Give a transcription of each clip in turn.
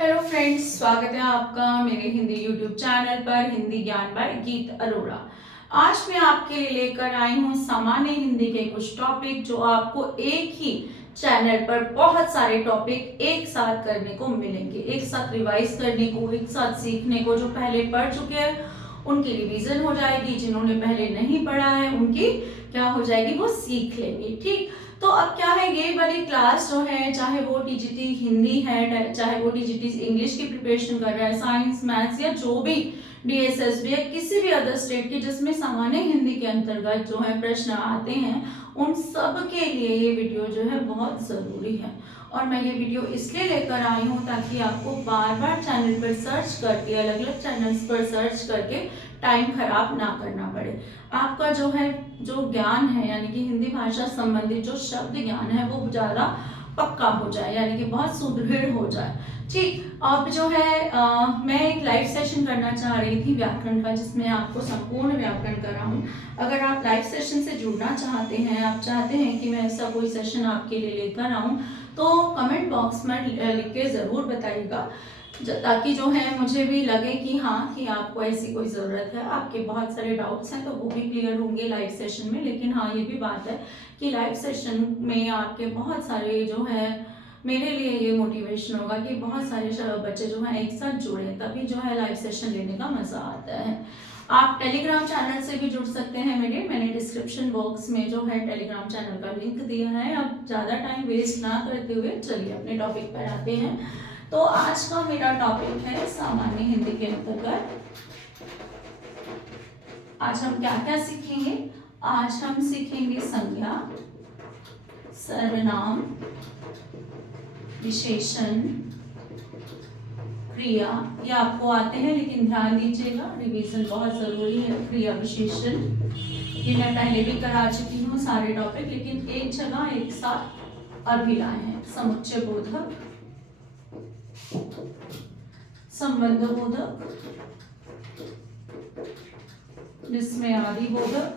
Hello friends, स्वागत है आपका मेरे हिंदी यूट्यूब चैनल पर हिंदी ज्ञान बाय गीत अरोड़ा। आज मैं आपके लिए लेकर आई हूँ सामान्य हिंदी के कुछ टॉपिक जो आपको एक ही चैनल पर बहुत सारे टॉपिक एक साथ करने को मिलेंगे, एक साथ रिवाइज करने को, एक साथ सीखने को। जो पहले पढ़ चुके हैं उनकी रिवीजन हो जाएगी, जिन्होंने पहले नहीं पढ़ा है उनकी क्या हो जाएगी, वो सीख लेंगे। ठीक, तो अब क्या है, ये वाली क्लास जो है, चाहे वो टीजीटी हिंदी है, चाहे वो टीजीटी इंग्लिश की प्रिपरेशन कर रहा है, साइंस मैथ्स या जो भी डीएसएसबी या किसी भी अदर स्टेट के जिसमें सामान्य हिंदी के अंतर्गत जो है प्रश्न आते हैं, उन सब के लिए ये वीडियो जो है बहुत ज़रूरी है। और मैं ये वीडियो इसलिए लेकर आई हूँ ताकि आपको बार बार चैनल पर सर्च करके, अलग अलग चैनल्स पर सर्च करके टाइम खराब ना करना पड़े। आपका जो है जो ज्ञान है, यानी कि हिंदी भाषा संबंधित जो शब्द ज्ञान है वो ज़्यादा पक्का हो जाए, यानी कि बहुत सुदृढ़ हो जाए। ठीक, अब जो है मैं एक लाइव सेशन करना चाह रही थी व्याकरण का, जिसमें आपको संपूर्ण व्याकरण कराऊं। अगर आप लाइव सेशन से जुड़ना चाहते हैं, आप चाहते हैं कि मैं ऐसा कोई सेशन आपके लिए लेकर आऊं, तो कमेंट बॉक्स में लिख के ज़रूर बताइएगा, ताकि जो है मुझे भी लगे कि हाँ, कि आपको ऐसी कोई ज़रूरत है। आपके बहुत सारे डाउट्स हैं तो वो भी क्लियर होंगे लाइव सेशन में। लेकिन हाँ, ये भी बात है कि लाइव सेशन में आपके बहुत सारे जो है, मेरे लिए ये मोटिवेशन होगा कि बहुत सारे बच्चे जो हैं एक साथ जुड़े, तभी जो है लाइव सेशन लेने का मज़ा आता है। आप टेलीग्राम चैनल से भी जुड़ सकते हैं मैंने डिस्क्रिप्शन बॉक्स में जो है टेलीग्राम चैनल का लिंक दिया है। अब ज़्यादा टाइम वेस्ट ना करते हुए चलिए अपने टॉपिक पर आते हैं। तो आज का मेरा टॉपिक है सामान्य हिंदी के अंतर्गत। आज हम क्या क्या सीखेंगे? आज हम सीखेंगे संज्ञा, सर्वनाम, विशेषण, क्रिया। ये आपको आते हैं, लेकिन ध्यान दीजिएगा, रिवीजन बहुत जरूरी है। क्रिया, विशेषण, ये मैं पहले भी करा चुकी हूँ सारे टॉपिक, लेकिन एक जगह एक साथ अभी लाए हैं। समुच्चय बोधक, संबंध बोधक, जिसमें आदि बोधक,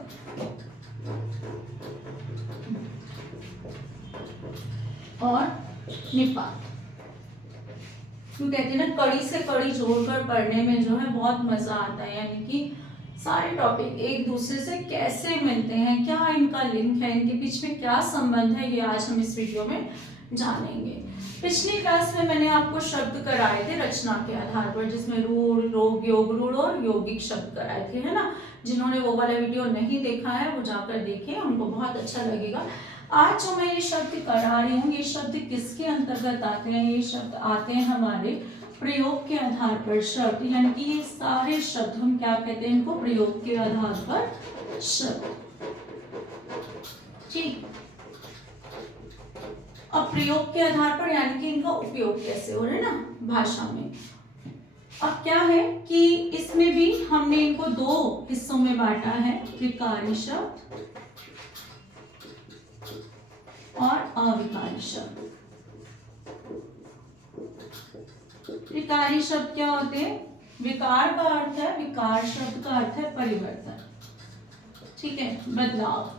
और निपात। क्यों कहते हैं ना, कड़ी से कड़ी जोड़कर पढ़ने में जो है बहुत मजा आता है, यानी कि सारे टॉपिक एक दूसरे से कैसे मिलते हैं, क्या इनका लिंक है, इनके बीच में क्या संबंध है, ये आज हम इस वीडियो में जानेंगे। पिछली क्लास में मैंने आपको शब्द कराए थे रचना के आधार पर, जिसमें रूढ़, रोग, योग रूढ़ और यौगिक शब्द कराए थे, है ना। जिन्होंने वो वाला वीडियो नहीं देखा है वो जाकर देखें, उनको बहुत अच्छा लगेगा। आज जो मैं ये शब्द करा रही हूँ, ये शब्द किसके अंतर्गत आते हैं? ये शब्द आते हैं हमारे प्रयोग के आधार पर शब्द, यानी कि ये सारे शब्द हम क्या कहते हैं, इनको प्रयोग के आधार पर शब्द। ठीक, अब प्रयोग के आधार पर यानी कि इनका उपयोग कैसे हो रहा है ना भाषा में। अब क्या है कि इसमें भी हमने इनको दो हिस्सों में बांटा है, विकारी शब्द और अविकारी शब्द। विकारी शब्द क्या होते हैं? विकार का अर्थ है, विकार शब्द का अर्थ है परिवर्तन, ठीक है, बदलाव।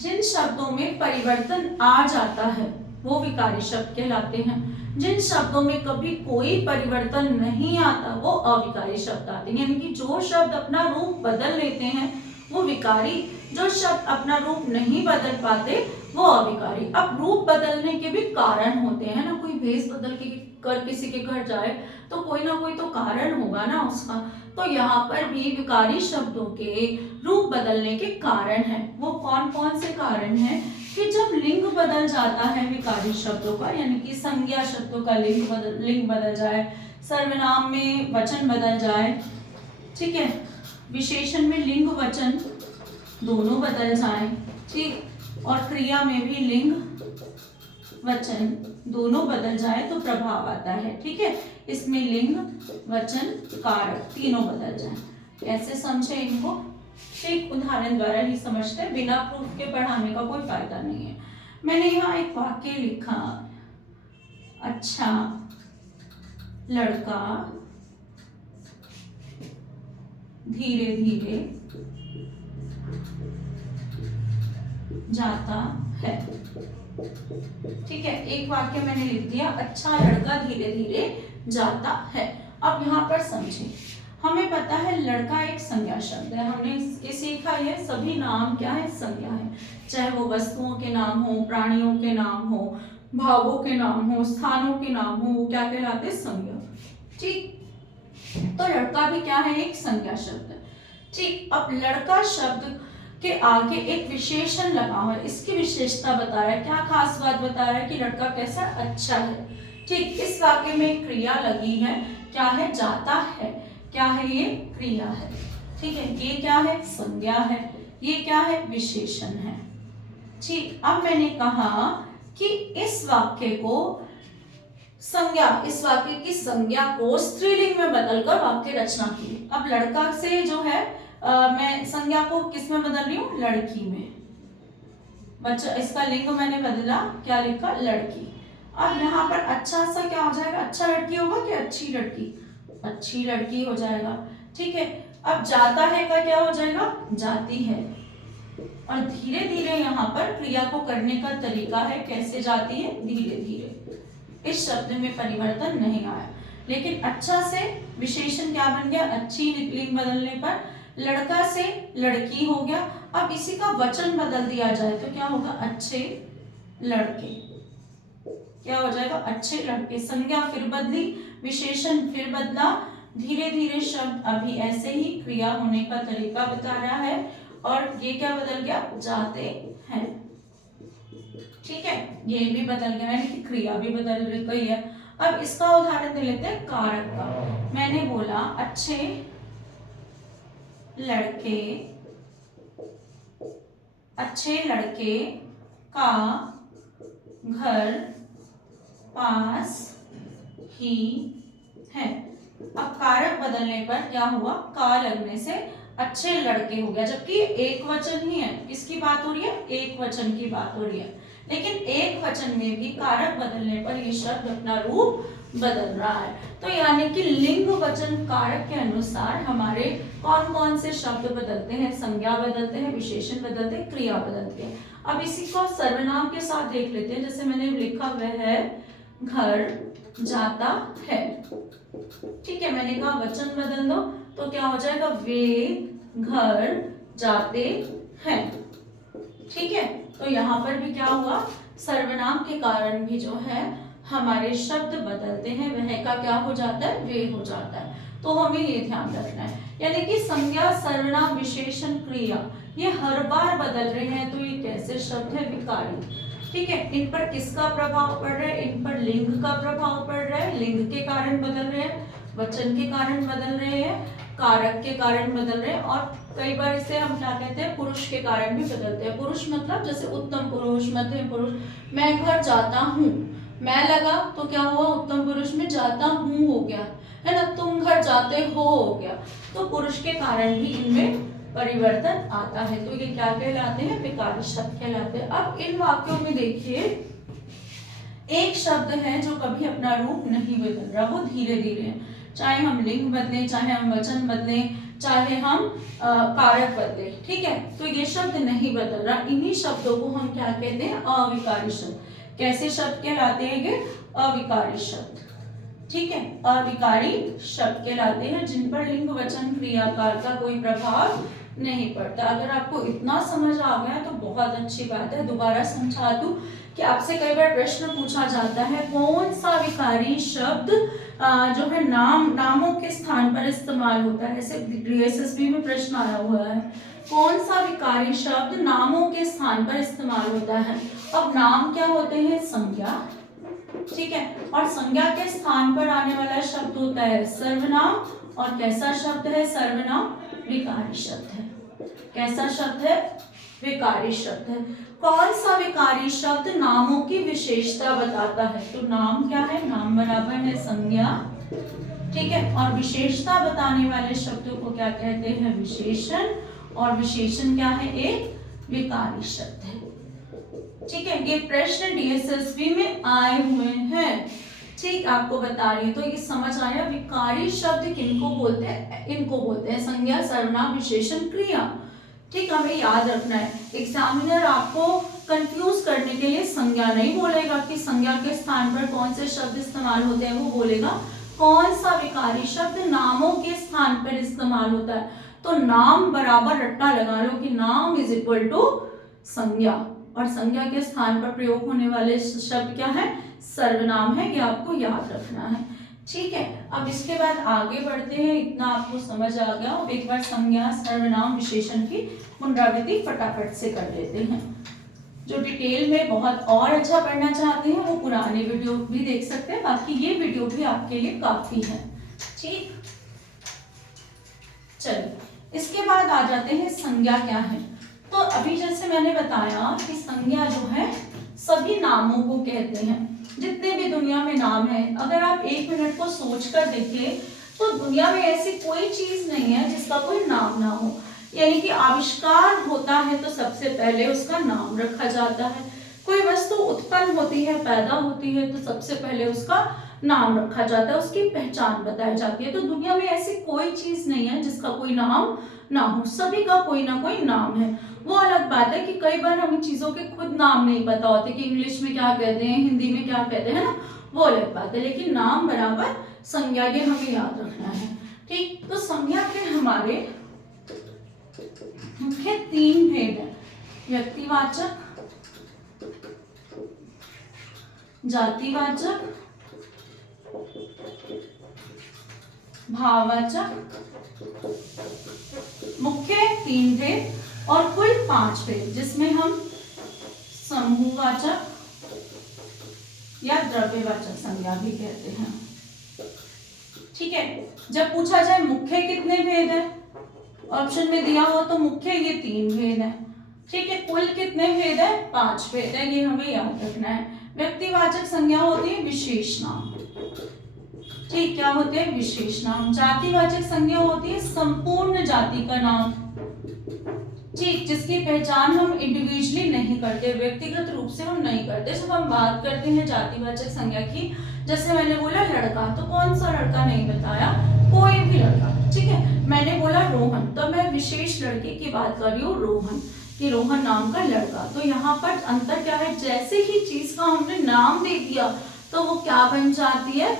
जिन शब्दों में परिवर्तन आ जाता है वो विकारी शब्द कहलाते हैं। जिन शब्दों में कभी कोई परिवर्तन नहीं आता वो अविकारी शब्द आते हैं। यानी कि जो शब्द अपना रूप बदल लेते हैं वो विकारी, जो शब्द अपना रूप नहीं बदल पाते वो अविकारी। अब रूप बदलने के भी कारण होते हैं ना, कोई भेष बदल के कर किसी के घर जाए तो कोई ना कोई तो कारण होगा ना उसका। तो यहाँ पर भी विकारी शब्दों के रूप बदलने के कारण हैं। वो कौन कौन से कारण हैं? कि जब लिंग बदल जाता है विकारी शब्दों का, यानी कि संज्ञा शब्दों का लिंग बदल जाए, सर्वनाम में वचन बदल जाए, ठीक है, विशेषण में लिंग वचन दोनों बदल जाए, ठीक, और क्रिया में भी लिंग वचन दोनों बदल जाए तो प्रभाव आता है, ठीक है। इसमें लिंग वचन कारक तीनों बदल जाए। कैसे समझे इनको? एक उदाहरण द्वारा ही समझते हैं, बिना प्रूफ के पढ़ाने का कोई फायदा नहीं है। मैंने यहाँ एक वाक्य लिखा, अच्छा लड़का धीरे धीरे जाता है। ठीक है, एक वाक्य मैंने लिख दिया, अच्छा लड़का धीरे धीरे जाता है। अब यहाँ पर समझिए, हमें पता है लड़का एक संज्ञा शब्द है, हमने ये सीखा है सभी नाम क्या है, संज्ञा है, चाहे वो वस्तुओं के नाम हो, प्राणियों के नाम हो, भावों के नाम हो, स्थानों के नाम हो, वो क्या कहलाते हैं, संज्ञा। ठीक, तो लड़का भी क्या है, एक संज्ञा शब्द है। ठीक, अब लड़का शब्द के आगे एक विशेषण लगा हुआ है, इसकी विशेषता बता रहा है, क्या खास बात बता रहा है कि लड़का कैसा, अच्छा है। ठीक, इस वाक्य में क्रिया लगी है, क्या है, जाता है, क्या है, ये क्रिया है। ठीक है, ये क्या है, संज्ञा है, ये क्या है, विशेषण है। ठीक, अब मैंने कहा कि इस वाक्य को संज्ञा, इस वाक्य की संज्ञा को स्त्रीलिंग में बदलकर वाक्य रचना की। अब लड़का से जो है मैं संज्ञा को किस में बदल रही हूँ, लड़की में। बच्चा, इसका लिंग मैंने बदला, क्या लिखा, लड़की। अब यहाँ पर अच्छा सा क्या हो जाएगा, अच्छा लड़की होगा कि अच्छी लड़की, अच्छी लड़की हो जाएगा। ठीक है, अब जाता है का क्या हो जाएगा, जाती है। और धीरे धीरे यहाँ पर क्रिया को करने का तरीका है, कैसे जाती है, धीरे धीरे। इस शब्द में परिवर्तन नहीं आया, लेकिन अच्छा से विशेषण क्या बन गया, अच्छी लिंग बदलने पर लड़का से लड़की हो गया। अब इसी का वचन बदल दिया जाए तो क्या होगा, अच्छे लड़के, क्या हो जाएगा, अच्छे लड़के। संज्ञा फिर बदली, विशेषण फिर बदला, धीरे धीरे शब्द अभी ऐसे ही क्रिया होने का तरीका बता रहा है। और ये क्या बदल गया, जाते हैं। ठीक है, ये भी बदल गया, यानी कि क्रिया भी बदल गई है। अब इसका उदाहरण दे लेते हैं कारक का। मैंने बोला अच्छे लड़के, अच्छे लड़के का घर पास ही है। अब कारक बदलने पर क्या हुआ, का लगने से अच्छे लड़के हो गया, जबकि एक वचन ही है। किसकी बात हो रही है, एक वचन की बात हो रही है, लेकिन एक वचन में भी कारक बदलने पर ये शब्द अपना रूप बदल रहा है। तो यानी कि लिंग वचन कारक के अनुसार हमारे कौन कौन से शब्द बदलते हैं, संज्ञा बदलते हैं, विशेषण बदलते हैं, क्रिया बदलते हैं। अब इसी को सर्वनाम के साथ देख लेते हैं। जैसे मैंने लिखा हुआ है घर जाता है। ठीक है, मैंने कहा वचन बदल दो तो क्या हो जाएगा, वे घर जाते हैं। ठीक है, तो यहाँ पर भी क्या हुआ, सर्वनाम के कारण भी जो है हमारे शब्द बदलते हैं, वह का क्या हो जाता है, वे हो जाता है। तो हमें ये ध्यान रखना है, यानी कि संज्ञा, सर्वनाम, विशेषण, क्रिया ये हर बार बदल रहे हैं। तो ये कैसे शब्द है, विकारी। ठीक है, इन पर किसका प्रभाव पड़ रहा है, इन पर लिंग का प्रभाव पड़ रहा है, लिंग के कारण बदल रहे हैं, वचन के कारण बदल रहे हैं, कारक के कारण बदल रहे हैं, और कई बार इसे हम क्या कहते हैं, पुरुष के कारण भी बदलते हैं। पुरुष मतलब जैसे उत्तम पुरुष, मध्यम पुरुष। मैं घर जाता हूँ, मैं लगा तो क्या हुआ, उत्तम पुरुष में जाता हूँ हो गया, है ना। तुम घर जाते हो गया, तो पुरुष के कारण भी इनमें परिवर्तन आता है। तो ये क्या कहलाते हैं, विकारी शब्द कहलाते हैं। अब इन वाक्यों में देखिए, एक शब्द है जो कभी अपना रूप नहीं बदल रहा, वो धीरे धीरे है। चाहे हम लिंग बदलें, चाहे हम वचन बदलें, चाहे हम कारक बदलें, ठीक है, तो ये शब्द नहीं बदल रहा। इन्हीं शब्दों को हम क्या कहते हैं, अविकारी शब्द। कैसे शब्द कहलाते हैं ये, अविकारी शब्द। ठीक है, अविकारी शब्द कहलाते हैं जिन पर लिंग वचन क्रियाकार का कोई प्रभाव नहीं पड़ता। अगर आपको इतना समझ आ गया तो बहुत अच्छी बात है। दोबारा समझा दूं कि आपसे कई बार प्रश्न पूछा जाता है, कौन सा विकारी शब्द जो है नामों के स्थान पर इस्तेमाल होता है। ऐसे DSSB में प्रश्न आया हुआ है, कौन सा विकारी शब्द नामों के स्थान पर इस्तेमाल होता है। अब नाम क्या होते हैं, संज्ञा, ठीक है, और संज्ञा के स्थान पर आने वाला शब्द होता है सर्वनाम। और कैसा शब्द है सर्वनाम, विकारी शब्द है। कैसा शब्द है, विकारी शब्द है। कौन सा विकारी शब्द नामों की विशेषता बताता है, तो नाम क्या है, नाम बराबर है संज्ञा, ठीक है, और विशेषता बताने वाले शब्दों को क्या कहते हैं, विशेषण। और विशेषण क्या है, एक विकारी शब्द है। ठीक है, ये प्रश्न DSSB में आए हुए हैं। ठीक, आपको बता रही हूँ, तो ये समझ आया विकारी शब्द किनको बोलते हैं, इनको बोलते हैं संज्ञा, सर्वनाम, विशेषण, क्रिया। ठीक, हमें याद रखना है। एग्जामिनर आपको कंफ्यूज करने के लिए संज्ञा नहीं बोलेगा कि संज्ञा के स्थान पर कौन से शब्द इस्तेमाल होते हैं, वो बोलेगा कौन सा विकारी शब्द नामों के स्थान पर इस्तेमाल होता है। तो नाम बराबर रट्टा लगा लो कि नाम इज इक्वल टू संज्ञा, और संज्ञा के स्थान पर प्रयोग होने वाले शब्द क्या है, सर्वनाम है। ये आपको याद रखना है। ठीक है, अब इसके बाद आगे बढ़ते हैं। इतना आपको समझ आ गया। अब एक बार संज्ञा, सर्वनाम, विशेषण की पुनरावृत्ति फटाफट से कर लेते हैं। जो डिटेल में बहुत और अच्छा पढ़ना चाहते हैं वो पुराने वीडियो भी देख सकते हैं, बाकी ये वीडियो भी आपके लिए काफी है। ठीक, चलिए इसके बाद आ जाते हैं संज्ञा क्या है। तो अभी जैसे मैंने बताया कि संज्ञा जो है सभी नामों को कहते हैं, जितने भी दुनिया में नाम है। अगर आप एक मिनट को सोच कर देखें तो दुनिया में ऐसी कोई चीज नहीं है जिसका कोई नाम ना हो। यानी कि आविष्कार होता है तो सबसे पहले उसका नाम रखा जाता है। कोई वस्तु उत्पन्न होती है, पैदा होती है, तो सबसे पहले उसका नाम रखा जाता है, उसकी पहचान बताई जाती है। तो दुनिया में ऐसी कोई चीज नहीं है जिसका कोई नाम ना हो, सभी का कोई ना कोई नाम है। वो अलग बात है कि कई बार हमें चीजों के खुद नाम नहीं पता होते कि इंग्लिश में क्या कहते हैं, हिंदी में क्या कहते हैं ना, वो अलग बात है। लेकिन नाम बराबर संज्ञा के हमें याद रखना है। ठीक, तो संज्ञा के हमारे मुख्य 3 भेद है, व्यक्तिवाचक, जातिवाचक, भाववाचक। मुख्य 3 भेद और कुल 5 भेद, जिसमें हम समूहवाचक या द्रव्यवाचक संज्ञा भी कहते हैं। ठीक है, जब पूछा जाए मुख्य कितने भेद है, ऑप्शन में दिया हो तो मुख्य ये 3 भेद है। ठीक है, कुल कितने भेद है, 5 भेद है, ये हमें याद रखना है। व्यक्तिवाचक संज्ञा होती है विशेष नाम। ठीक, क्या होते हैं, विशेष नाम। जातिवाचक संज्ञा होती है संपूर्ण जाति का नाम। ठीक, जिसकी पहचान हम इंडिविजुअली नहीं करते, व्यक्तिगत रूप से हम नहीं करते। जब हम बात करते हैं जातिवाचक संज्ञा की, जैसे मैंने बोला लड़का, तो कौन सा लड़का नहीं बताया, कोई भी लड़का। ठीक है, मैंने बोला रोहन, तो मैं विशेष लड़के की बात कर रही हूँ, रोहन, कि रोहन नाम का लड़का। तो यहाँ पर अंतर क्या है, जैसे ही चीज का हमने नाम दे दिया तो वो क्या बन जाती है,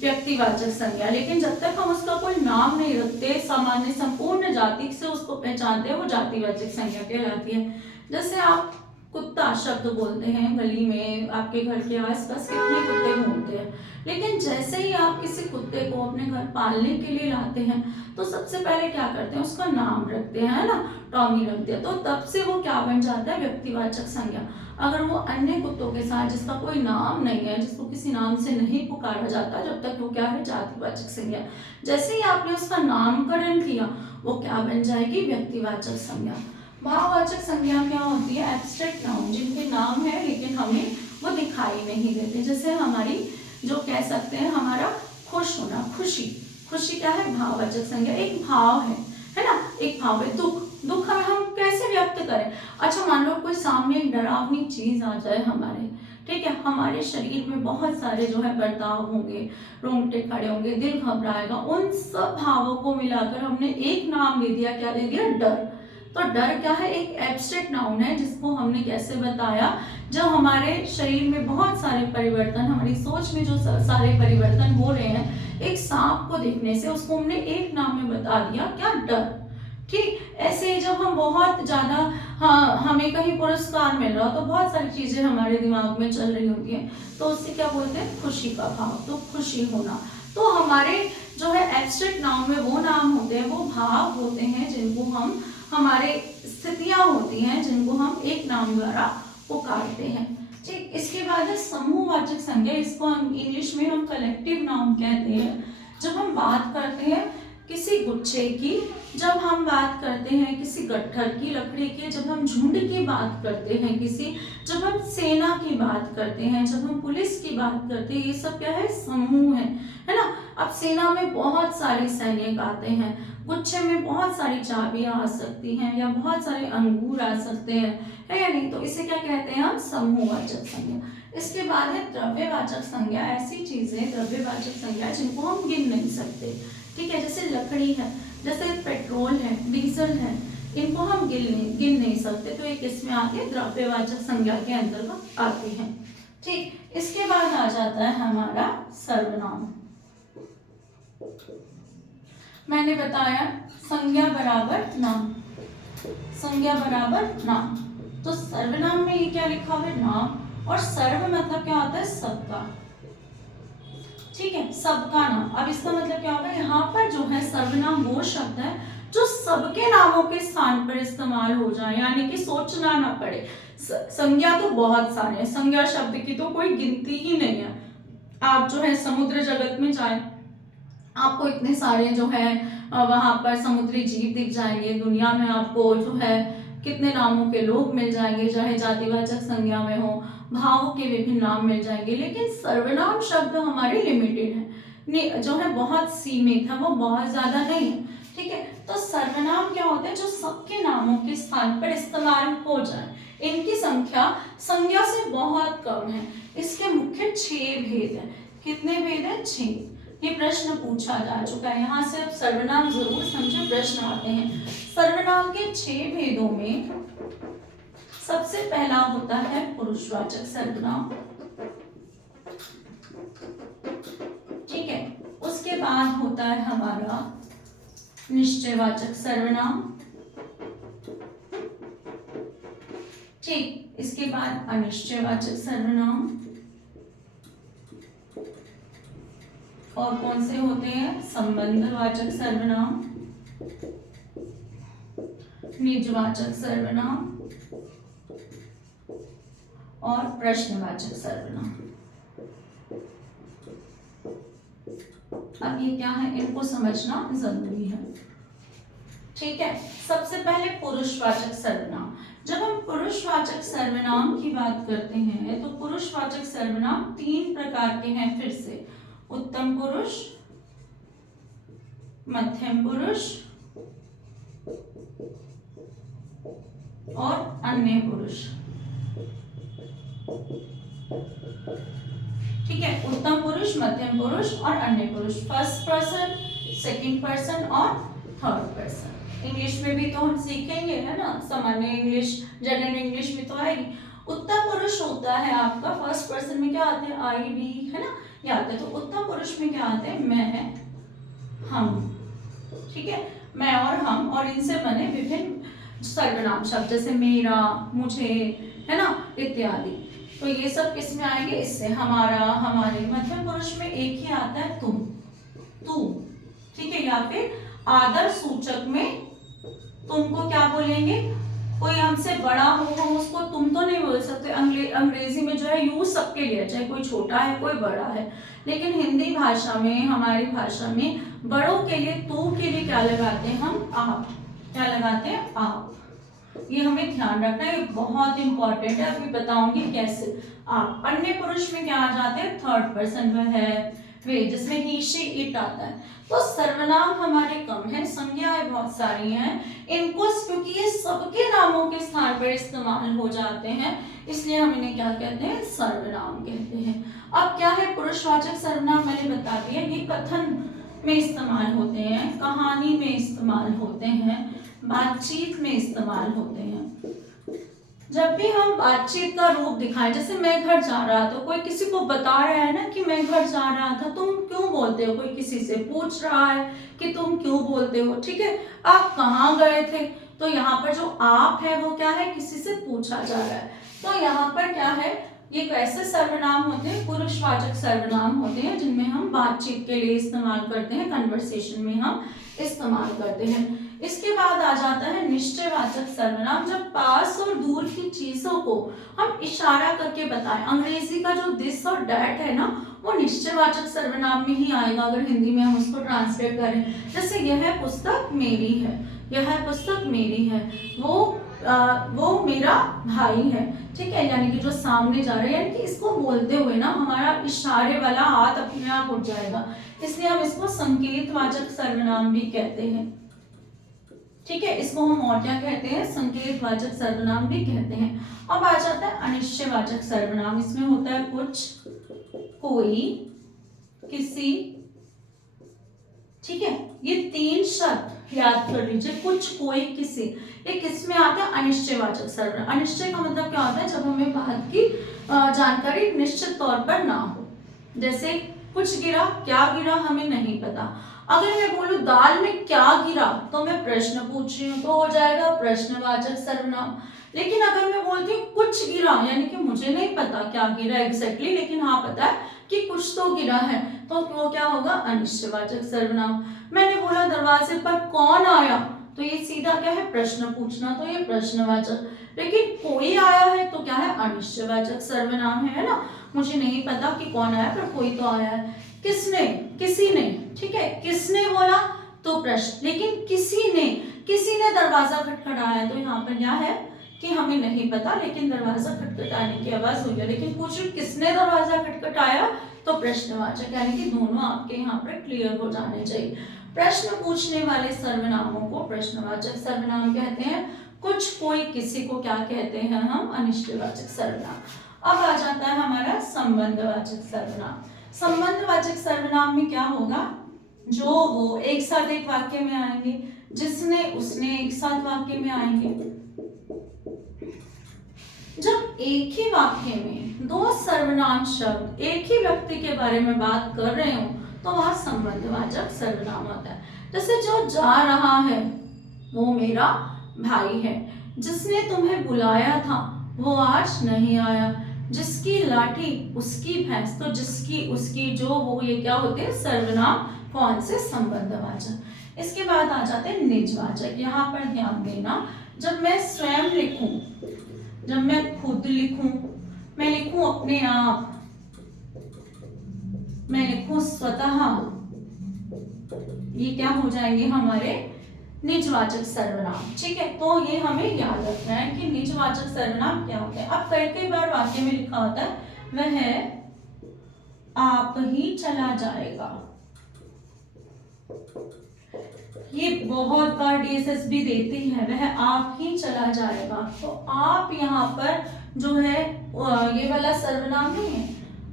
व्यक्तिवाचक संज्ञा। लेकिन जब तक हम उसका कोई नाम नहीं रखते, सामान्य संपूर्ण जाति से उसको पहचानते हैं, वो जातिवाचक संज्ञा कहलाती है। जैसे आप कुत्ता शब्द बोलते हैं, गली में आपके घर के आसपास कितने कुत्ते घूमते हैं, लेकिन जैसे ही आप किसी कुत्ते को अपने घर पालने के लिए लाते हैं तो सबसे पहले क्या करते हैं, उसका नाम रखते हैं, है ना, टॉमी रखते हैं। तो तब से वो क्या बन जाता है, व्यक्तिवाचक संज्ञा। अगर वो अन्य कुत्तों के साथ जिसका कोई नाम नहीं है, जिसको किसी नाम से नहीं पुकारा जाता, जब तक वो क्या है, जातिवाचक संज्ञा। जैसे ही आपने उसका नामकरण किया वो क्या बन जाएगी, व्यक्तिवाचक संज्ञा। भाववाचक संज्ञा क्या होती है, एब्स्ट्रैक्ट नाउन, जिनके नाम है लेकिन हमें वो दिखाई नहीं देते। जैसे हमारी जो कह सकते हैं हमारा खुश होना, खुशी, खुशी क्या है, भाववाचक संज्ञा, एक भाव है ना, एक भाव है। दुख, दुख हम कैसे व्यक्त करें। अच्छा, मान लो कोई सामने एक डरावनी चीज आ जाए हमारे, ठीक है, हमारे शरीर में बहुत सारे जो है बर्ताव होंगे, रोंगटे खड़े होंगे, दिल घबराएगा, उन सब भावों को मिलाकर हमने एक नाम दे दिया, क्या दे दिया, डर। तो डर क्या है, एक एब्स्ट्रैक्ट नाउन है, जिसको हमने कैसे बताया, जब हमारे शरीर में बहुत सारे परिवर्तन, हमारी सोच में जो सारे परिवर्तन हो रहे हैं, एक सांप को देखने से उसको हमने एक नाम में बता दिया, क्या, डर। ठीक, ऐसे जब हम बहुत ज्यादा, हाँ, हमें कहीं पुरस्कार मिल रहा तो बहुत सारी चीजें हमारे दिमाग में चल रही होती हैं, तो उससे क्या बोलते हैं, खुशी का भाव, तो खुशी होना। तो हमारे जो है एब्स्ट्रैक्ट नाउन में वो नाम होते हैं, वो भाव होते हैं जिनको हम, हमारे स्थितियां होती हैं जिनको हम एक नाम द्वारा पुकारते हैं। ठीक, इसके बाद है समूहवाचक संज्ञा, इसको इंग्लिश में हम कलेक्टिव नाउन कहते हैं। जब हम बात करते हैं किसी गुच्छे की, जब हम बात करते हैं किसी गट्ठर की, लकड़ी की, जब हम झुंड की बात करते हैं किसी, जब हम सेना की बात करते हैं, जब हम पुलिस की बात करते हैं, ये सब क्या है, समूह है ना। अब सेना में बहुत सारे सैनिक आते हैं, गुच्छे में बहुत सारी चाबियां आ सकती हैं या बहुत सारे अंगूर आ सकते हैं, है या नहीं, तो इसे क्या कहते हैं हम, समूहवाचक संज्ञा। इसके बाद है द्रव्यवाचक संज्ञा, ऐसी चीजें द्रव्यवाचक संज्ञा जिनको हम गिन नहीं सकते। ठीक है, जैसे लकड़ी है, जैसे पेट्रोल है, डीजल है, इनको हम गिन नहीं सकते, तो ये किसमें आते हैं, द्रव्यवाचक संज्ञा के अंतर्गत आते हैं। ठीक, इसके बाद आ जाता है हमारा सर्वनाम। मैंने बताया संज्ञा बराबर नाम, संज्ञा बराबर नाम, तो सर्वनाम में ये क्या लिखा हुआ है, नाम, और सर्व मतलब क्या होता है, सबका। ठीक है, सबका नाम। अब इसका मतलब क्या होगा, यहाँ पर जो है सर्वनाम वो शब्द है जो सबके नामों के स्थान पर इस्तेमाल हो जाए, यानी कि सोचना ना पड़े। संज्ञा तो बहुत सारे हैं, संज्ञा शब्द की तो कोई गिनती ही नहीं है। आप जो है समुद्र जगत में जाए, आपको इतने सारे जो है वहां पर समुद्री जीव दिख जाएंगे। दुनिया में आपको जो है कितने नामों के लोग मिल जाएंगे, चाहे जातिवाचक संज्ञा में हो, भावों के विभिन्न नाम मिल जाएंगे। लेकिन सर्वनाम शब्द हमारे लिमिटेड है, जो है बहुत सीमित है, वो बहुत ज्यादा नहीं है। ठीक है, तो सर्वनाम क्या होते हैं, जो सबके नामों के स्थान पर इस्तेमाल हो जाए। इनकी संख्या संज्ञा से बहुत कम है। इसके मुख्य 6 भेद हैं। कितने भेद हैं, 6। ये प्रश्न पूछा जा चुका है, यहाँ से अब सर्वनाम जरूर समझो, प्रश्न आते हैं। सर्वनाम के 6 भेदों में सबसे पहला होता है पुरुषवाचक सर्वनाम। ठीक है, उसके बाद होता है हमारा निश्चयवाचक सर्वनाम। ठीक, इसके बाद अनिश्चयवाचक सर्वनाम। और कौन से होते हैं, संबंधवाचक सर्वनाम, निजवाचक सर्वनाम और प्रश्नवाचक सर्वनाम। अब ये क्या है, इनको समझना जरूरी है। ठीक है, सबसे पहले पुरुषवाचक सर्वनाम। जब हम पुरुषवाचक सर्वनाम की बात करते हैं तो पुरुषवाचक सर्वनाम 3 प्रकार के हैं। फिर से, उत्तम पुरुष, मध्यम पुरुष और अन्य पुरुष। ठीक है, उत्तम पुरुष, मध्यम पुरुष और अन्य पुरुष, फर्स्ट पर्सन, सेकंड पर्सन और थर्ड पर्सन। इंग्लिश में भी तो हम सीखेंगे, है ना, सामान्य इंग्लिश, जनरल इंग्लिश में तो आएगी। उत्तम पुरुष होता है आपका, फर्स्ट पर्सन में क्या आते हैं, आई, वी, है ना, ये आते हैं। तो उत्तम पुरुष में क्या आते हैं, मैं, हम। ठीक है, मैं और हम, और इनसे बने विभिन्न सर्वनाम शब्द, जैसे मेरा, मुझे, है ना, इत्यादि। तो ये सब किस में आएंगे, इससे, हमारा, हमारे। मध्यम पुरुष में एक ही आता है, तुम, तू। ठीक है, या फिर आदर सूचक में तुमको क्या बोलेंगे, कोई हमसे बड़ा हो हम उसको तुम तो नहीं बोल सकते। अंग्रेजी में जो है यू सबके लिए, चाहे कोई छोटा है कोई बड़ा है। लेकिन हिंदी भाषा में, हमारी भाषा में बड़ों के लिए तू के लिए क्या लगाते हैं हम, आप। क्या लगाते हैं, आप। ये हमें ध्यान रखना है, बहुत इंपॉर्टेंट है, अभी बताऊंगी कैसे। आप। अन्य पुरुष में क्या आ जाते हैं, थर्ड पर्सन में है, वे, जिसमें ही, शी, इट आता है। तो सर्वनाम हमारे कम है, संज्ञाएं बहुत सारी हैं। इनको क्योंकि ये सबके नामों के स्थान पर इस्तेमाल हो जाते हैं, इसलिए हम इन्हें क्या कहते हैं, सर्वनाम कहते हैं। अब क्या है पुरुषवाचक सर्वनाम, मैंने बता दिया, ये कथन में इस्तेमाल होते हैं, कहानी में इस्तेमाल होते हैं, बातचीत में इस्तेमाल होते हैं। जब भी हम बातचीत का रूप दिखाएं, जैसे मैं घर जा रहा था, कोई किसी को बता रहा है ना कि मैं घर जा रहा था, तुम क्यों बोलते हो, कोई किसी से पूछ रहा है कि तुम क्यों बोलते हो। ठीक है, आप कहाँ गए थे, तो यहाँ पर जो आप है वो क्या है, किसी से पूछा जा रहा है। तो यहाँ पर क्या है, ये कैसे सर्वनाम होते हैं, पुरुषवाचक सर्वनाम होते हैं, जिनमें हम बातचीत के लिए इस्तेमाल करते हैं, कन्वर्सेशन में हम इस्तेमाल करते हैं। इसके बाद आ जाता है निश्चयवाचक सर्वनाम, जब पास और दूर की चीजों को हम इशारा करके बताएं। अंग्रेजी का जो दिस और दैट है ना, वो निश्चयवाचक सर्वनाम में ही आएगा अगर हिंदी में हम उसको ट्रांसलेट करें। जैसे यह पुस्तक मेरी है, यह पुस्तक मेरी है, वो मेरा भाई है। ठीक है, यानी कि जो सामने जा रहा है, यानी कि इसको बोलते हुए ना हमारा इशारे वाला हाथ अपने आप उठ जाएगा, इसलिए हम इसको संकेतवाचक सर्वनाम भी कहते हैं। ठीक है, इसको हम और क्या कहते हैं, संकेतवाचक सर्वनाम भी कहते हैं। अब आ जाता है अनिश्चयवाचक सर्वनाम, इसमें होता है कुछ, कोई, किसी। ठीक है, ये 3 शब्द याद कर लीजिए, कुछ, कोई, किसी, ये किस में आता है? अनिश्चयवाचक सर्वनाम। अनिश्चय का मतलब क्या होता है? जब हमें बात की जानकारी निश्चित तौर पर ना हो। जैसे कुछ गिरा, क्या गिरा हमें नहीं पता। अगर मैं बोलूं दाल में क्या गिरा, तो मैं प्रश्न पूछ रही हूँ, तो हो जाएगा प्रश्नवाचक सर्वनाम। लेकिन अगर मैं बोलती हूँ कुछ गिरा, यानी कि मुझे नहीं पता क्या गिरा एग्जैक्टली, लेकिन हाँ पता है कि कुछ तो गिरा है, तो वो क्या होगा? अनिश्चयवाचक सर्वनाम। मैंने बोला दरवाजे पर कौन आया, तो ये सीधा क्या है? प्रश्न पूछना, तो ये प्रश्नवाचक। लेकिन कोई आया है तो क्या है? अनिश्चयवाचक सर्वनाम है ना। मुझे नहीं पता कि कौन आया, पर कोई तो आया है। किसने, किसी ने, ठीक है, किसने बोला तो प्रश्न, लेकिन किसी ने दरवाजा खटखटाया, तो यहाँ पर क्या है कि हमें नहीं पता, लेकिन दरवाजा खटखटाने की आवाज हुई है। लेकिन पूछ किसने दरवाजा खटखटाया, तो प्रश्नवाचक, यानी कि दोनों आपके यहाँ पर क्लियर हो जाने चाहिए। प्रश्न पूछने वाले सर्वनामों को प्रश्नवाचक सर्वनाम कहते हैं। कुछ, कोई, किसी को क्या कहते हैं हम? अनिश्चयवाचक सर्वनाम। अब आ जाता है हमारा संबंधवाचक सर्वनाम। संबंधवाचक सर्वनाम में क्या होगा? जो, वो एक साथ एक वाक्य में आएंगे, जिसने, उसने एक साथ वाक्य में आएंगे। जब एक ही वाक्य में दो सर्वनाम शब्द एक ही व्यक्ति के बारे में बात कर रहे हो, तो वह संबंधवाचक सर्वनाम होता है। जैसे जो जा रहा है वो मेरा भाई है, जिसने तुम्हें बुलाया था वो आज नहीं आया, जिसकी लाठी उसकी भैंस, तो जिसकी, उसकी, जो, वो, ये क्या होते हैं? सर्वनाम। कौन से? संबंधवाचक। इसके बाद आ जाते हैं निजवाचक। यहाँ पर ध्यान देना, जब मैं स्वयं लिखूं, जब मैं खुद लिखूं, मैं लिखूं अपने आप, मैं लिखूं स्वतः, ये क्या हो जाएंगे? हमारे निजवाचक सर्वनाम। ठीक है, तो ये हमें याद रखना है कि निजवाचक सर्वनाम क्या होते हैं। अब कई बार वाक्य में लिखा होता है वह आप ही चला जाएगा, ये बहुत बार डीएसएसबी देती है, वह आप ही चला जाएगा। तो आप यहाँ पर जो है ये वाला सर्वनाम नहीं है,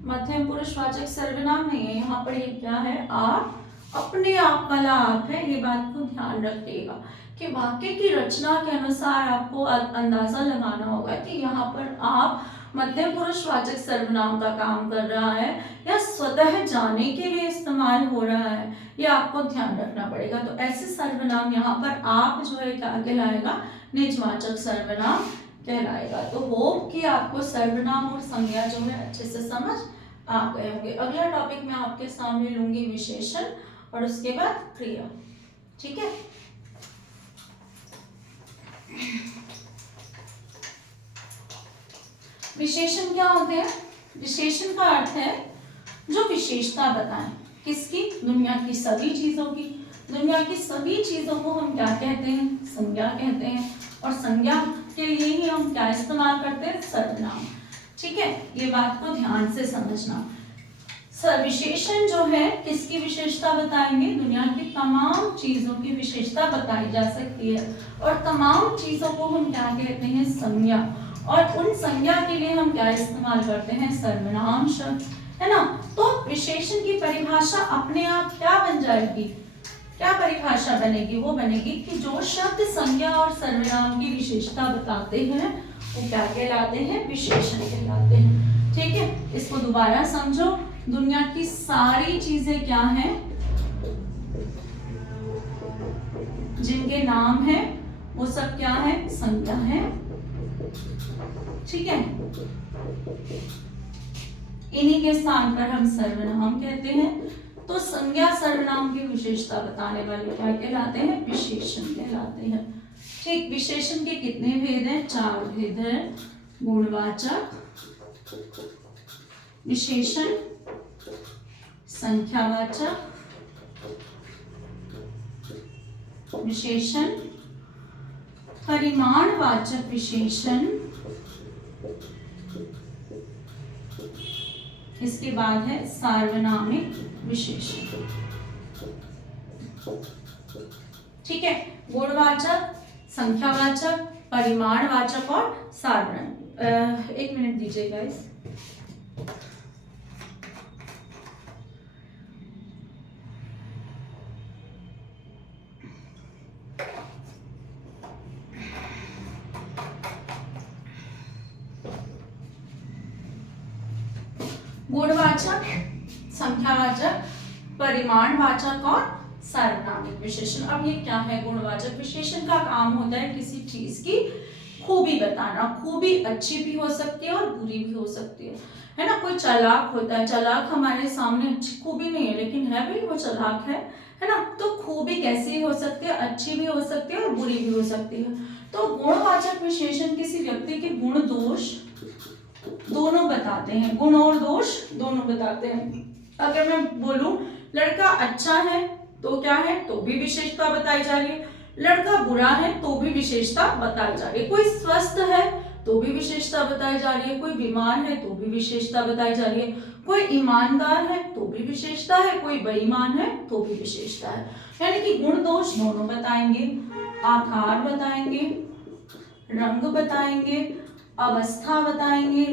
मध्यम पुरुषवाचक सर्वनाम नहीं है, यहाँ पर ये क्या है? आप, अपने आप वाला आप है। ये बात को ध्यान रखिएगा कि वाक्य की रचना के अनुसार आपको अंदाजा लगाना होगा कि यहाँ पर आप मध्यम पुरुषवाचक सर्वनाम का काम कर रहा है या स्वतः जाने के लिए इस्तेमाल हो रहा है, ये आपको ध्यान रखना पड़ेगा। तो ऐसे सर्वनाम यहाँ पर आप जो है क्या कहलाएगा? निजवाचक सर्वनाम कहलाएगा। तो होप कि आपको सर्वनाम और संज्ञा जो है अच्छे से समझ आ गए होंगे। अगला टॉपिक मैं आपके सामने लूंगी विशेषण और उसके बाद क्रिया। ठीक है, विशेषण क्या होते हैं? विशेषण का अर्थ है जो विशेषता बताएं। किसकी? दुनिया की सभी चीजों की। दुनिया की सभी चीजों को हम क्या कहते हैं? संज्ञा कहते हैं। और संज्ञा के लिए ही हम क्या इस्तेमाल करते हैं? सर्वनाम। ठीक है, ये बात को ध्यान से समझना। विशेषण जो है किसकी विशेषता बताएंगे? दुनिया की तमाम चीजों की विशेषता बताई जा सकती है। और तमाम चीजों को हम क्या कहते हैं? संज्ञा। और उन संज्ञा के लिए हम क्या इस्तेमाल करते हैं? सर्वनाम शब्द, है ना। तो विशेषण की परिभाषा अपने आप क्या बन जाएगी? क्या परिभाषा बनेगी? वो बनेगी कि जो शब्द संज्ञा और सर्वनाम की विशेषता बताते हैं वो क्या कहलाते हैं? विशेषण कहलाते हैं। ठीक है, इसको दोबारा समझो। दुनिया की सारी चीजें क्या हैं? जिनके नाम है वो सब क्या है? संज्ञा है। ठीक है, इन्हीं के स्थान पर हम सर्वनाम कहते हैं। तो संज्ञा सर्वनाम की विशेषता बताने वाले क्या कहलाते हैं? विशेषण कहलाते हैं। ठीक, विशेषण के कितने भेद हैं? 4 भेद हैं। गुणवाचक विशेषण, संख्यावाचक विशेषण, परिमाणवाचक विशेषण, इसके बाद है सार्वनामिक विशेषण। ठीक है, गुणवाचक, संख्यावाचक, परिमाणवाचक और सार्वनामिक। एक मिनट दीजिए गाइस। गुणवाचक, संख्यावाचक, परिमाणवाचक और सार्वनामिक विशेषण। अब ये क्या है? गुणवाचक विशेषण का काम होता है किसी चीज की खूबी बताना। खूबी अच्छी भी हो सकती है और बुरी भी हो सकती है ना। कोई चालाक होता है, चालाक हमारे सामने अच्छी खूबी नहीं है लेकिन है भी वो चालाक है ना। तो खूबी कैसी हो सकती है? अच्छी भी हो सकती है और बुरी भी हो सकती है। तो गुणवाचक विशेषण किसी व्यक्ति के गुण दोष दोनों बताते हैं, गुण और दोष दोनों बताते हैं। अगर मैं बोलूं लड़का अच्छा है तो क्या है? तो भी विशेषता बताई जा रही है। लड़का बुरा है तो भी विशेषता बताई जा रही है। कोई स्वस्थ है तो भी विशेषता बताई जा रही है। कोई बीमार है तो भी विशेषता बताई जा रही है। कोई ईमानदार है तो भी विशेषता है। कोई बेईमान है तो भी विशेषता है। यानी कि गुण दोष दोनों बताएंगे, आकार बताएंगे, रंग बताएंगे, अवस्था बताएंगे,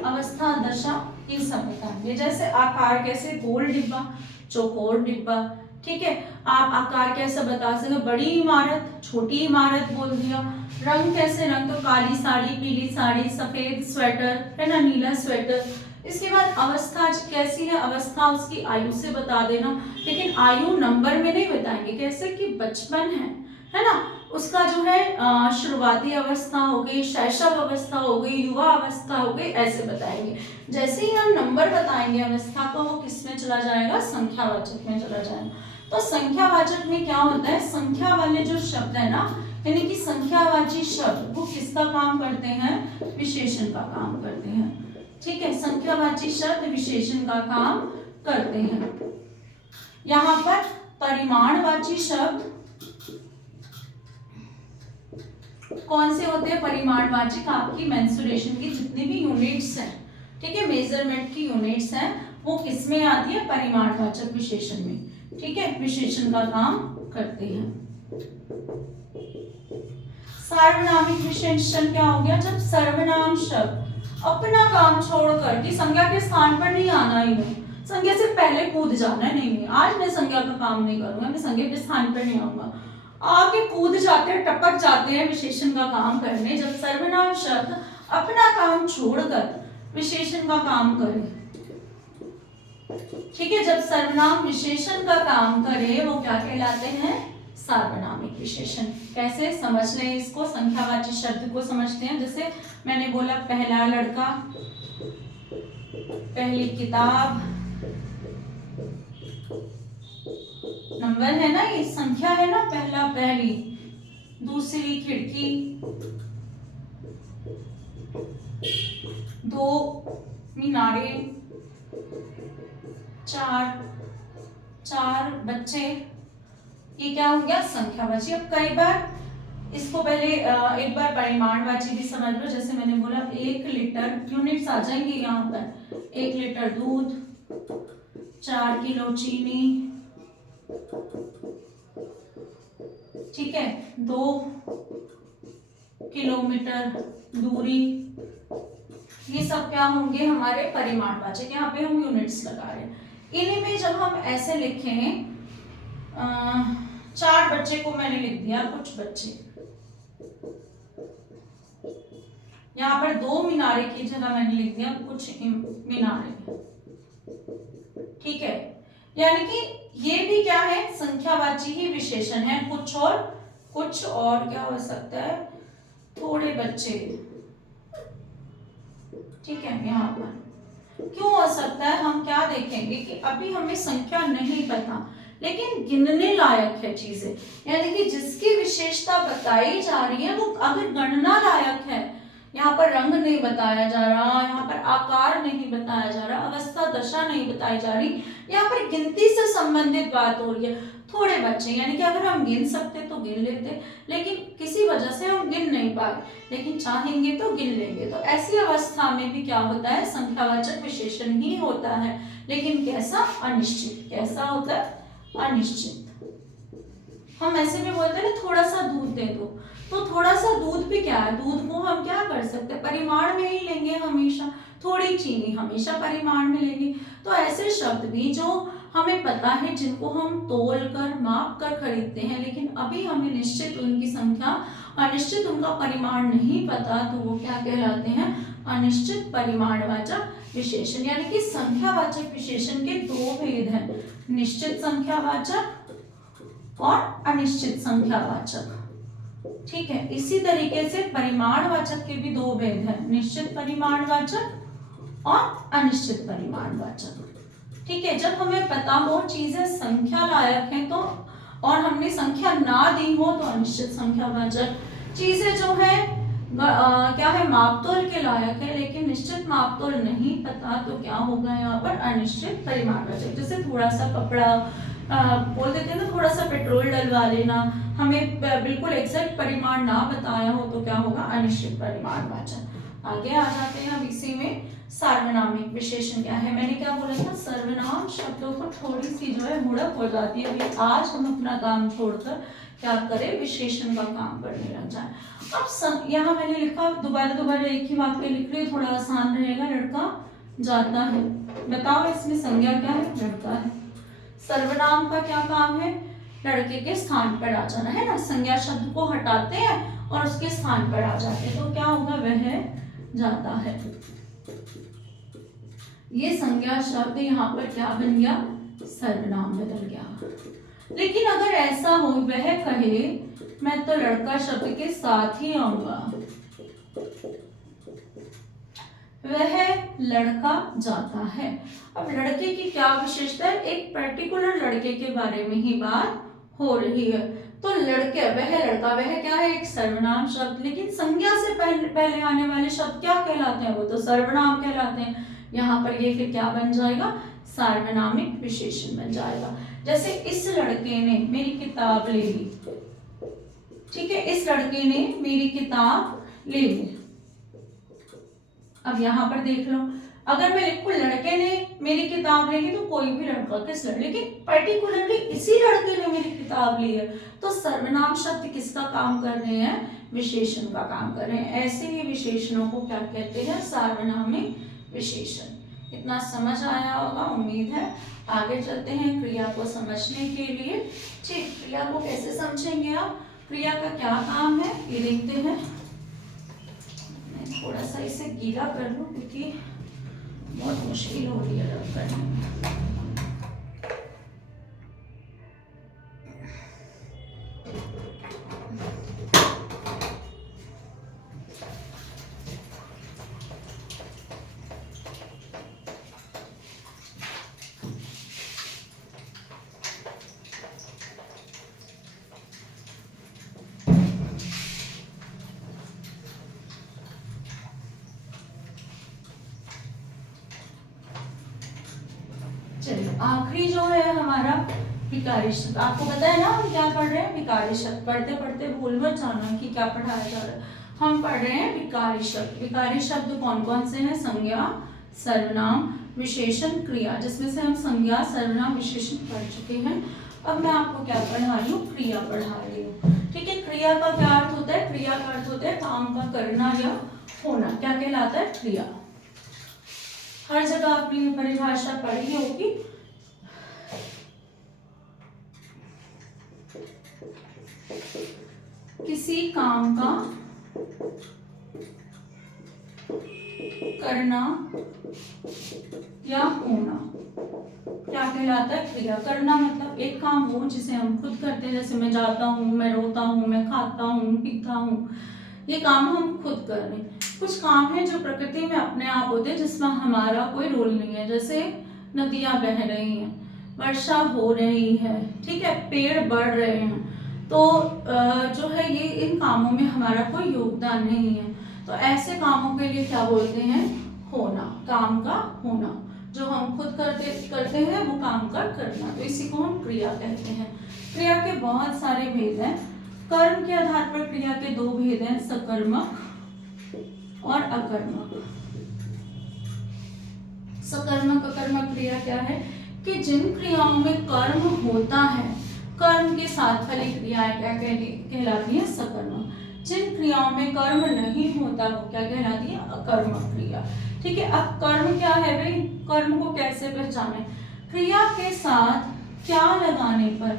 अवस्था दशा ये सब बताएंगे। जैसे आकार कैसे? गोल डिब्बा, चौकोर डिब्बा। ठीक है, आप आकार कैसे बता सकते? बड़ी इमारत, छोटी इमारत बोल दिया। रंग कैसे? रंग तो काली साड़ी, पीली साड़ी, सफेद स्वेटर है ना, नीला स्वेटर। इसके बाद अवस्था कैसी है? अवस्था उसकी आयु से बता देना, लेकिन आयु नंबर में नहीं बताएंगे। कैसे कि बचपन है ना, उसका जो है शुरुआती अवस्था हो गई, शैशव अवस्था हो गई, युवा अवस्था हो गई, ऐसे बताएंगे। जैसे ही हम नंबर बताएंगे अवस्था का, वो किस में चला जाएगा? संख्यावाचक में चला जाएगा। तो संख्यावाचक में क्या होता है? संख्या वाले जो शब्द है ना, यानी कि संख्यावाची शब्द, वो किसका काम करते हैं? विशेषण का काम करते हैं। ठीक है, संख्यावाची शब्द विशेषण का काम करते हैं। यहाँ पर परिमाणवाची शब्द कौन से होते हैं? परिमाणवाचक आपकी मेंसुरेशन की जितनी भी यूनिट्स हैं, ठीक है, मेजरमेंट की यूनिट्स हैं, वो किसमें आती है? परिमाणवाचक विशेषण में। ठीक है, विशेषण का काम करते हैं। सार्वनामिक विशेषण क्या हो गया? जब सर्वनाम शब्द अपना काम छोड़कर कि संज्ञा के स्थान पर नहीं आना ही है, संज्ञा से पहले कूद जाना है, नहीं आज मैं संज्ञा का काम नहीं करूंगा, मैं संज्ञा के स्थान पर नहीं आऊंगा, आगे कूद जाते हैं, टपक जाते हैं विशेषण का काम करने। जब सर्वनाम शब्द अपना काम छोड़कर विशेषण का काम करे, ठीक है, जब सर्वनाम विशेषण का काम करे, वो क्या कहलाते हैं? सार्वनामिक विशेषण। कैसे समझ लें इसको? संख्यावाची शब्द को समझते हैं। जैसे मैंने बोला पहला लड़का, पहली किताब, नंबर है ना, ये संख्या है ना, पहला पहली, दूसरी खिड़की, दो मीनारे, चार बच्चे, ये क्या हो गया? संख्यावाची। अब कई बार इसको पहले एक बार परिमाणवाची भी समझ लो। जैसे मैंने बोला 1 लीटर, यूनिट्स आ जाएंगे यहाँ पर, 1 लीटर दूध, 4 किलो चीनी, ठीक है, 2 किलोमीटर दूरी, ये सब क्या होंगे? हमारे परिमाणवाचक। यहाँ पे हम यूनिट्स लगा रहे हैं। इन्हीं में जब हम ऐसे लिखें, 4 बच्चे को मैंने लिख दिया, कुछ बच्चे, यहाँ पर 2 मीनारे की जगह मैंने लिख दिया कुछ मीनारे। ठीक है, यानी कि ये भी क्या है? संख्यावाची ही विशेषण है। कुछ और क्या हो सकता है? थोड़े बच्चे। ठीक है, यहाँ पर क्यों हो सकता है? हम क्या देखेंगे कि अभी हमें संख्या नहीं पता, लेकिन गिनने लायक है चीजें, यानी कि जिसकी विशेषता बताई जा रही है वो अगर गणना लायक है। यहाँ पर रंग नहीं बताया जा रहा, यहाँ पर आकार नहीं बताया जा रहा, अवस्था दशा नहीं बताई जा रही, यहाँ पर गिनती से संबंधित बात हो रही है। थोड़े बच्चे, यानी कि अगर हम गिन सकते तो गिन लेते, लेकिन किसी वजह से हम गिन नहीं पाए, लेकिन चाहेंगे तो गिन लेंगे। तो ऐसी अवस्था में भी क्या होता है? संख्यावाचक विशेषण ही होता है, लेकिन कैसा? अनिश्चित। कैसा होता है? अनिश्चित। हम ऐसे भी बोलते हैं ना, थोड़ा सा दूध दे दो, तो थोड़ा सा दूध भी क्या है? दूध को हम क्या कर सकते हैं? परिमाण में ही लेंगे हमेशा। थोड़ी चीनी हमेशा परिमाण में लेंगे। तो ऐसे शब्द भी जो हमें पता है, जिनको हम तोल कर माप कर खरीदते हैं, लेकिन अभी हमें निश्चित उनकी संख्या, अनिश्चित उनका परिमाण नहीं पता, तो वो क्या कहलाते हैं? अनिश्चित परिमाणवाचक विशेषण, यानी कि संख्यावाचक विशेषण के दो भेद हैं, निश्चित संख्यावाचक और अनिश्चित संख्यावाचक। ठीक है, इसी तरीके से परिमाणवाचक के भी दो भेद हैं, निश्चित परिमाणवाचक और अनिश्चित परिमाणवाचक। ठीक है, जब हमें पता हो चीजें संख्या लायक हैं तो, और हमने संख्या ना दी हो तो अनिश्चित संख्यावाचक। चीजें जो है क्या है, मापतोल के लायक है लेकिन निश्चित मापतोल नहीं पता तो क्या होगा यहाँ पर, अनिश्चित परिमाणवाचक। जैसे थोड़ा सा कपड़ा बोल देते हैं ना, थोड़ा सा पेट्रोल डलवा लेना, हमें बिल्कुल एग्जैक्ट परिमाण ना बताया हो तो क्या होगा, अनिश्चित परिमाणवाचक। आगे आ जाते हैं अब इसी में, सार्वनामिक विशेषण क्या है। मैंने क्या बोला था, सर्वनाम शब्दों को थोड़ी सी जो है मुड़प हो जाती है। अभी आज हम अपना काम छोड़कर क्या करें, विशेषण का काम करने लग जाए। अब यहाँ मैंने लिखा, दोबारा एक ही वाक्य लिख रही हूँ, थोड़ा आसान रहेगा। लड़का जाता है, बताओ इसमें संज्ञा क्या है, लड़का है। सर्वनाम का क्या काम है, लड़के के स्थान पर आ जाना है ना, संज्ञा शब्द को हटाते हैं और उसके स्थान पर आ जाते हैं, तो क्या होगा, वह जाता है। ये संज्ञा शब्द यहाँ पर क्या बन गया, सर्वनाम बदल गया। लेकिन अगर ऐसा हो, वह कहे मैं तो लड़का शब्द के साथ ही आऊंगा, वह लड़का जाता है। अब लड़के की क्या विशेषता है, एक पर्टिकुलर लड़के के बारे में ही बात हो रही है। तो लड़के, वह लड़का, वह क्या है, एक सर्वनाम शब्द, लेकिन संज्ञा से पहले आने वाले शब्द क्या कहलाते हैं, वो तो सर्वनाम कहलाते हैं। यहाँ पर ये फिर क्या बन जाएगा, सार्वनामिक विशेषण बन जाएगा। जैसे इस लड़के ने मेरी किताब ले ली, ठीक है, इस लड़के ने मेरी किताब ले ली। अब यहाँ पर देख लो, अगर मैं लिखूं लड़के ने मेरी किताब ले ली तो कोई भी लड़का, किस लड़के, लेकिन पर्टिकुलरली इसी लड़के ने मेरी किताब ली है, तो सर्वनाम शब्द किसका काम कर रहे हैं, विशेषण का काम कर रहे हैं। ऐसे ही विशेषणों को क्या कहते हैं, सार्वनामिक विशेषण। इतना समझ आया होगा उम्मीद है। आगे चलते हैं क्रिया को समझने के लिए। ठीक, क्रिया को कैसे समझेंगे आप, क्रिया का क्या काम है ये देखते हैं। मैं थोड़ा सा इसे गीला कर लूं क्योंकि बहुत मुश्किल हो रही है रब करने में। आखिरी जो है हमारा विकारी शब्द, आपको पता है ना हम क्या पढ़ रहे हैं, विकारी शब्द। पढ़ते पढ़ते भूल मत जाना कि क्या पढ़ाया जा रहा है। हम पढ़ रहे हैं विकारी शब्द। विकारी शब्द कौन कौन से हैं, संज्ञा, सर्वनाम, विशेषण, क्रिया, जिसमें से हम संज्ञा, सर्वनाम, विशेषण पढ़ चुके हैं। अब मैं आपको क्या पढ़ा रही हूँ, क्रिया पढ़ा रही हूँ। ठीक है, क्रिया का क्या अर्थ होता है, क्रिया का अर्थ होता है काम का करना या होना। क्या कहलाता है, क्रिया। हर जगह आपने परिभाषा पढ़ी होगी। किसी काम का करना या होना क्या कहलाता है, क्रिया। करना मतलब एक काम हो जिसे हम खुद करते हैं, जैसे मैं जाता हूँ, मैं रोता हूँ, मैं खाता हूँ, पीता हूँ, ये काम हम खुद कर रहे हैं। कुछ काम है जो प्रकृति में अपने आप होते हैं, जिसमें हमारा कोई रोल नहीं है, जैसे नदियां बह रही हैं, वर्षा हो रही है, ठीक है, पेड़ बढ़ रहे हैं, तो जो है ये इन कामों में हमारा कोई योगदान नहीं है। तो ऐसे कामों के लिए क्या बोलते हैं, होना, काम का होना। जो हम खुद करते हैं वो काम का करना, तो इसी को हम क्रिया कहते हैं। क्रिया के बहुत सारे भेद हैं। कर्म के आधार पर क्रिया के दो भेद हैं, सकर्मक और अकर्मक। सकर्मक अकर्मक क्रिया क्या है कि जिन क्रियाओं में कर्म होता है, कर्म के साथ फली क्रियाएं क्या कहलाती है, सकर्मक। जिन क्रियाओं में कर्म नहीं होता वो क्या कहलाती है, अकर्मक क्रिया। ठीक है, अब कर्म क्या है भाई, कर्म को कैसे पहचाने, क्रिया के साथ क्या लगाने पर,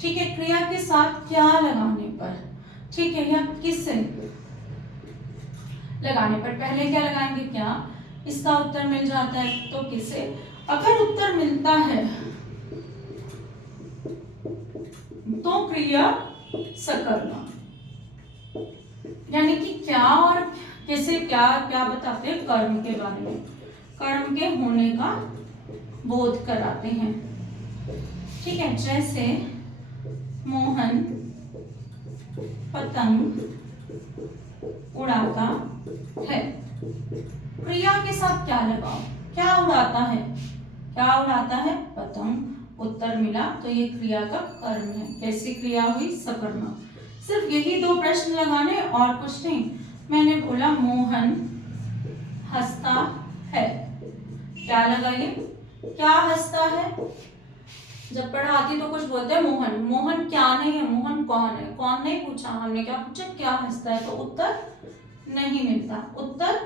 ठीक है, क्रिया के साथ क्या लगाने पर, ठीक है, या किससे, लगाने पर पहले क्या लगाएंगे, क्या इसका उत्तर मिल जाता है तो किसे। अगर उत्तर मिलता है तो क्रिया सकर्मक, यानी कि क्या और किसे क्या क्या बताते हैं, कर्म के बारे में, कर्म के होने का बोध कराते हैं। ठीक है, जैसे मोहन पतंग उड़ाता है, क्रिया के साथ क्या लगाओ, क्या उड़ाता है, क्या उड़ाता है, पतंग, उत्तर मिला तो ये क्रिया का कर्म है। कैसी क्रिया हुई, सकर्मक। सिर्फ यही दो प्रश्न लगाने और कुछ नहीं। मैंने बोला मोहन हंसता है, क्या लगाइए, क्या हंसता है। जब पढ़ाती तो कुछ बोलते हैं मोहन, मोहन क्या नहीं है, मोहन कौन है, कौन नहीं पूछा हमने, क्या पूछा, क्या हंसता है, तो उत्तर नहीं मिलता, उत्तर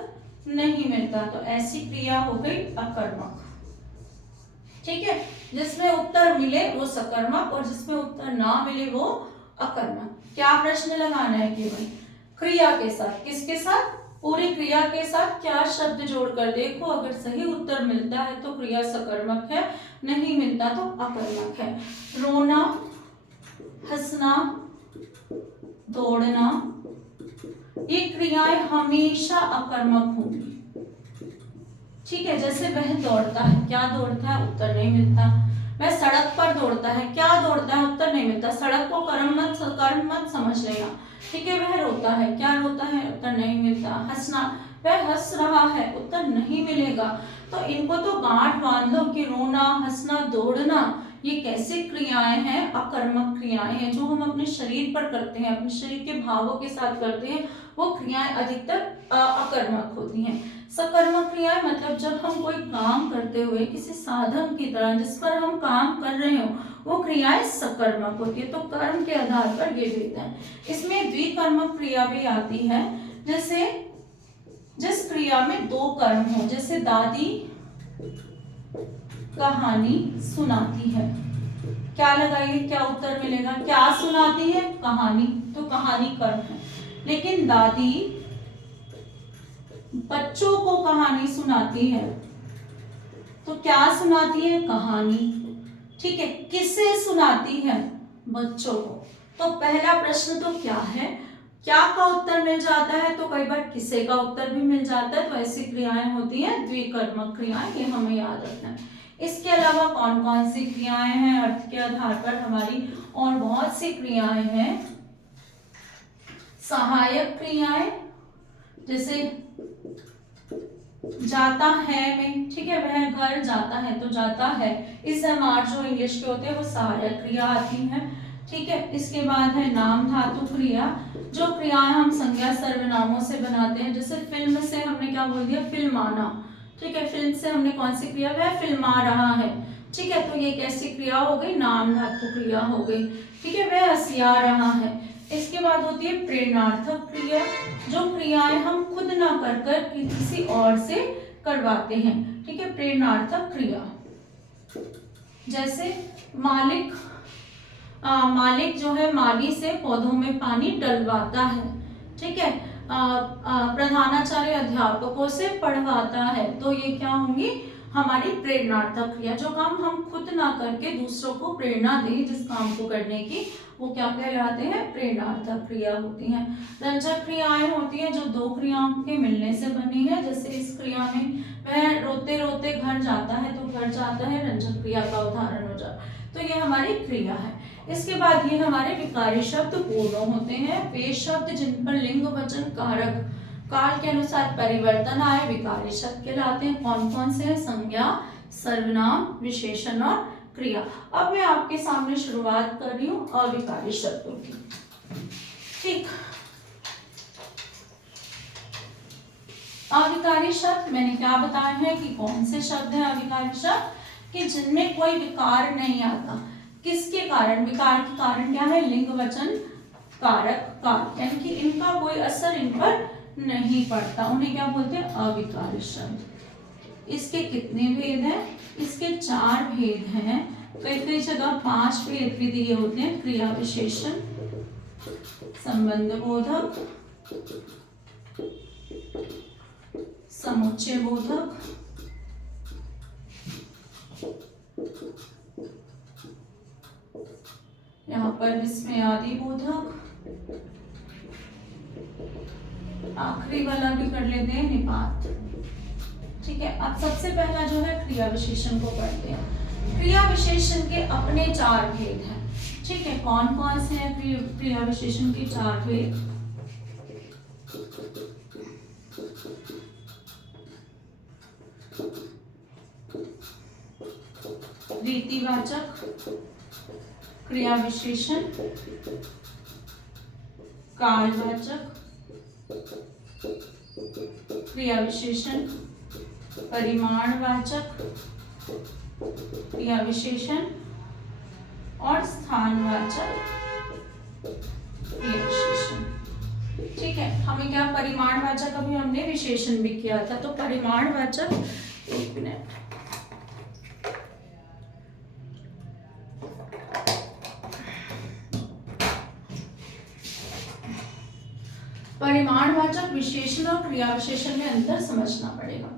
नहीं मिलता, तो ऐसी क्रिया हो गई अकर्मक। ठीक है, जिसमें उत्तर मिले वो सकर्मक और जिसमें उत्तर ना मिले वो अकर्मक। क्या प्रश्न लगाना है, केवल क्रिया के साथ, किसके साथ, पूरी क्रिया के साथ क्या शब्द जोड़कर देखो, अगर सही उत्तर मिलता है तो क्रिया सकर्मक है, नहीं मिलता तो अकर्मक है। रोना, हंसना, दौड़ना, ये क्रियाएं हमेशा अकर्मक होंगी। ठीक है, जैसे वह दौड़ता है, क्या दौड़ता है, उत्तर नहीं मिलता। वह सड़क पर दौड़ता है, क्या दौड़ता है, उत्तर नहीं मिलता। सड़क को कर्म मत समझ लेना। ठीक है, वह रोता है, क्या रोता है, उत्तर नहीं मिलता। हंसना, वह हंस रहा है, उत्तर नहीं मिलेगा। तो इनको तो गांठ बांध लो कि रोना, हंसना, दौड़ना ये कैसे क्रियाएं हैं, अकर्मक क्रियाएं हैं, जो हम अपने शरीर पर करते हैं, अपने शरीर के भावों के साथ करते हैं, वो क्रियाएं अधिकतर अकर्मक होती हैं। सकर्मक क्रियाएं मतलब जब हम कोई काम करते हुए किसी साधन की तरह जिस पर हम काम कर रहे हो, वो क्रियाएं सकर्मक होती है। तो कर्म के आधार पर ये भेद है। इसमें द्विकर्मक क्रिया भी आती है, जैसे जिस क्रिया में दो कर्म हो, जैसे दादी कहानी सुनाती है, क्या लगाइए, क्या उत्तर मिलेगा, क्या सुनाती है, कहानी, तो कहानी कर्म है। लेकिन दादी बच्चों को कहानी सुनाती है, तो क्या सुनाती है, कहानी। ठीक है, किसे सुनाती है, बच्चों को। तो पहला प्रश्न तो क्या है, क्या का उत्तर मिल जाता है, तो कई बार किसे का उत्तर भी मिल जाता है। तो ऐसी क्रियाएं होती हैं द्विकर्मक क्रियाएं, ये हमें याद रखना है। इसके अलावा कौन कौन सी क्रियाएं हैं, अर्थ के आधार पर हमारी और बहुत सी क्रियाएं हैं। सहायक क्रियाएं, जैसे जाता है में, ठीक है, वह घर जाता है तो जाता है, इस एमआर जो इंग्लिश के होते हैं वो सहायक क्रिया आती है। ठीक है, इसके बाद है नाम धातु क्रिया, जो क्रियाएं हम संज्ञा सर्वनामों से बनाते हैं। जैसे फिल्म से हमने क्या बोल दिया, फिल्माना। ठीक है, फिल्म से हमने कौन सी क्रिया, वह फिल्मा रहा है। ठीक है, तो ये कैसी क्रिया हो गई, नाम धातु क्रिया हो गई। ठीक है, वह हंसिया रहा है। इसके बाद होती है प्रेरणार्थक क्रिया, जो क्रियाएं हम खुद ना कर कर किसी और से करवाते हैं। ठीक है, प्रेरणार्थक क्रिया, जैसे मालिक जो है माली से पौधों में पानी डलवाता है। ठीक है, प्रधानाचार्य अध्यापकों से पढ़वाता है, तो ये क्या होंगी, हमारी प्रेरणार्थक क्रिया। जो काम हम खुद ना करके दूसरों को प्रेरणा दें जिस काम को करने की, वो क्या कहलाते हैं, प्रेरणार्थक क्रिया होती हैं। रंजक क्रियाएं होती हैं जो दो क्रियाओं के मिलने से बनी है। जैसे इस क्रिया में वह रोते रोते घर जाता है, तो घर जाता है रंजक क्रिया का उदाहरण हो जाता है। तो ये हमारी क्रिया है। इसके बाद ये हमारे विकारी शब्द पूर्ण होते हैं। वे शब्द जिन पर लिंग वचन कारक काल के अनुसार परिवर्तन आए विकारी शब्द कहलाते हैं। कौन कौन से हैं, संज्ञा, सर्वनाम, विशेषण और क्रिया। अब मैं आपके सामने शुरुआत कर रही हूँ अविकारी शब्दों की। ठीक, अविकारी शब्द मैंने क्या बताया है कि कौन से शब्द हैं अविकारी शब्द, कि जिनमें कोई विकार नहीं आता। किसके कारण, विकार के कारण क्या है, लिंग वचन कारक काल, यानी कि इनका कोई असर इन पर नहीं पड़ता, उन्हें क्या बोलते हैं, अविकारी शब्द। इसके कितने भेद हैं, इसके 4 भेद हैं। कई कई जगह 5 भेद भी दिए होते हैं। क्रिया विशेषण, संबंध बोधक, समुच्चय बोधक, यहाँ पर विस्मयादि बोधक, आखिरी वाला भी कर लेते हैं निपात। ठीक है, अब सबसे पहला जो है क्रिया विशेषण को पढ़ते हैं। क्रिया विशेषण के अपने 4 भेद हैं। ठीक है, कौन कौन से हैं क्रिया विशेषण के 4 भेद? रीतिवाचक क्रिया विशेषण, कालवाचक क्रिया विशेषण, परिमाणवाचक क्रिया विशेषण और स्थानवाचक क्रिया विशेषण। ठीक है, हमें क्या परिमाणवाचक अभी हमने विशेषण भी किया था, तो परिमाणवाचक, एक मिनट, परिमाणवाचक विशेषण और क्रिया विशेषण में अंतर समझना पड़ेगा।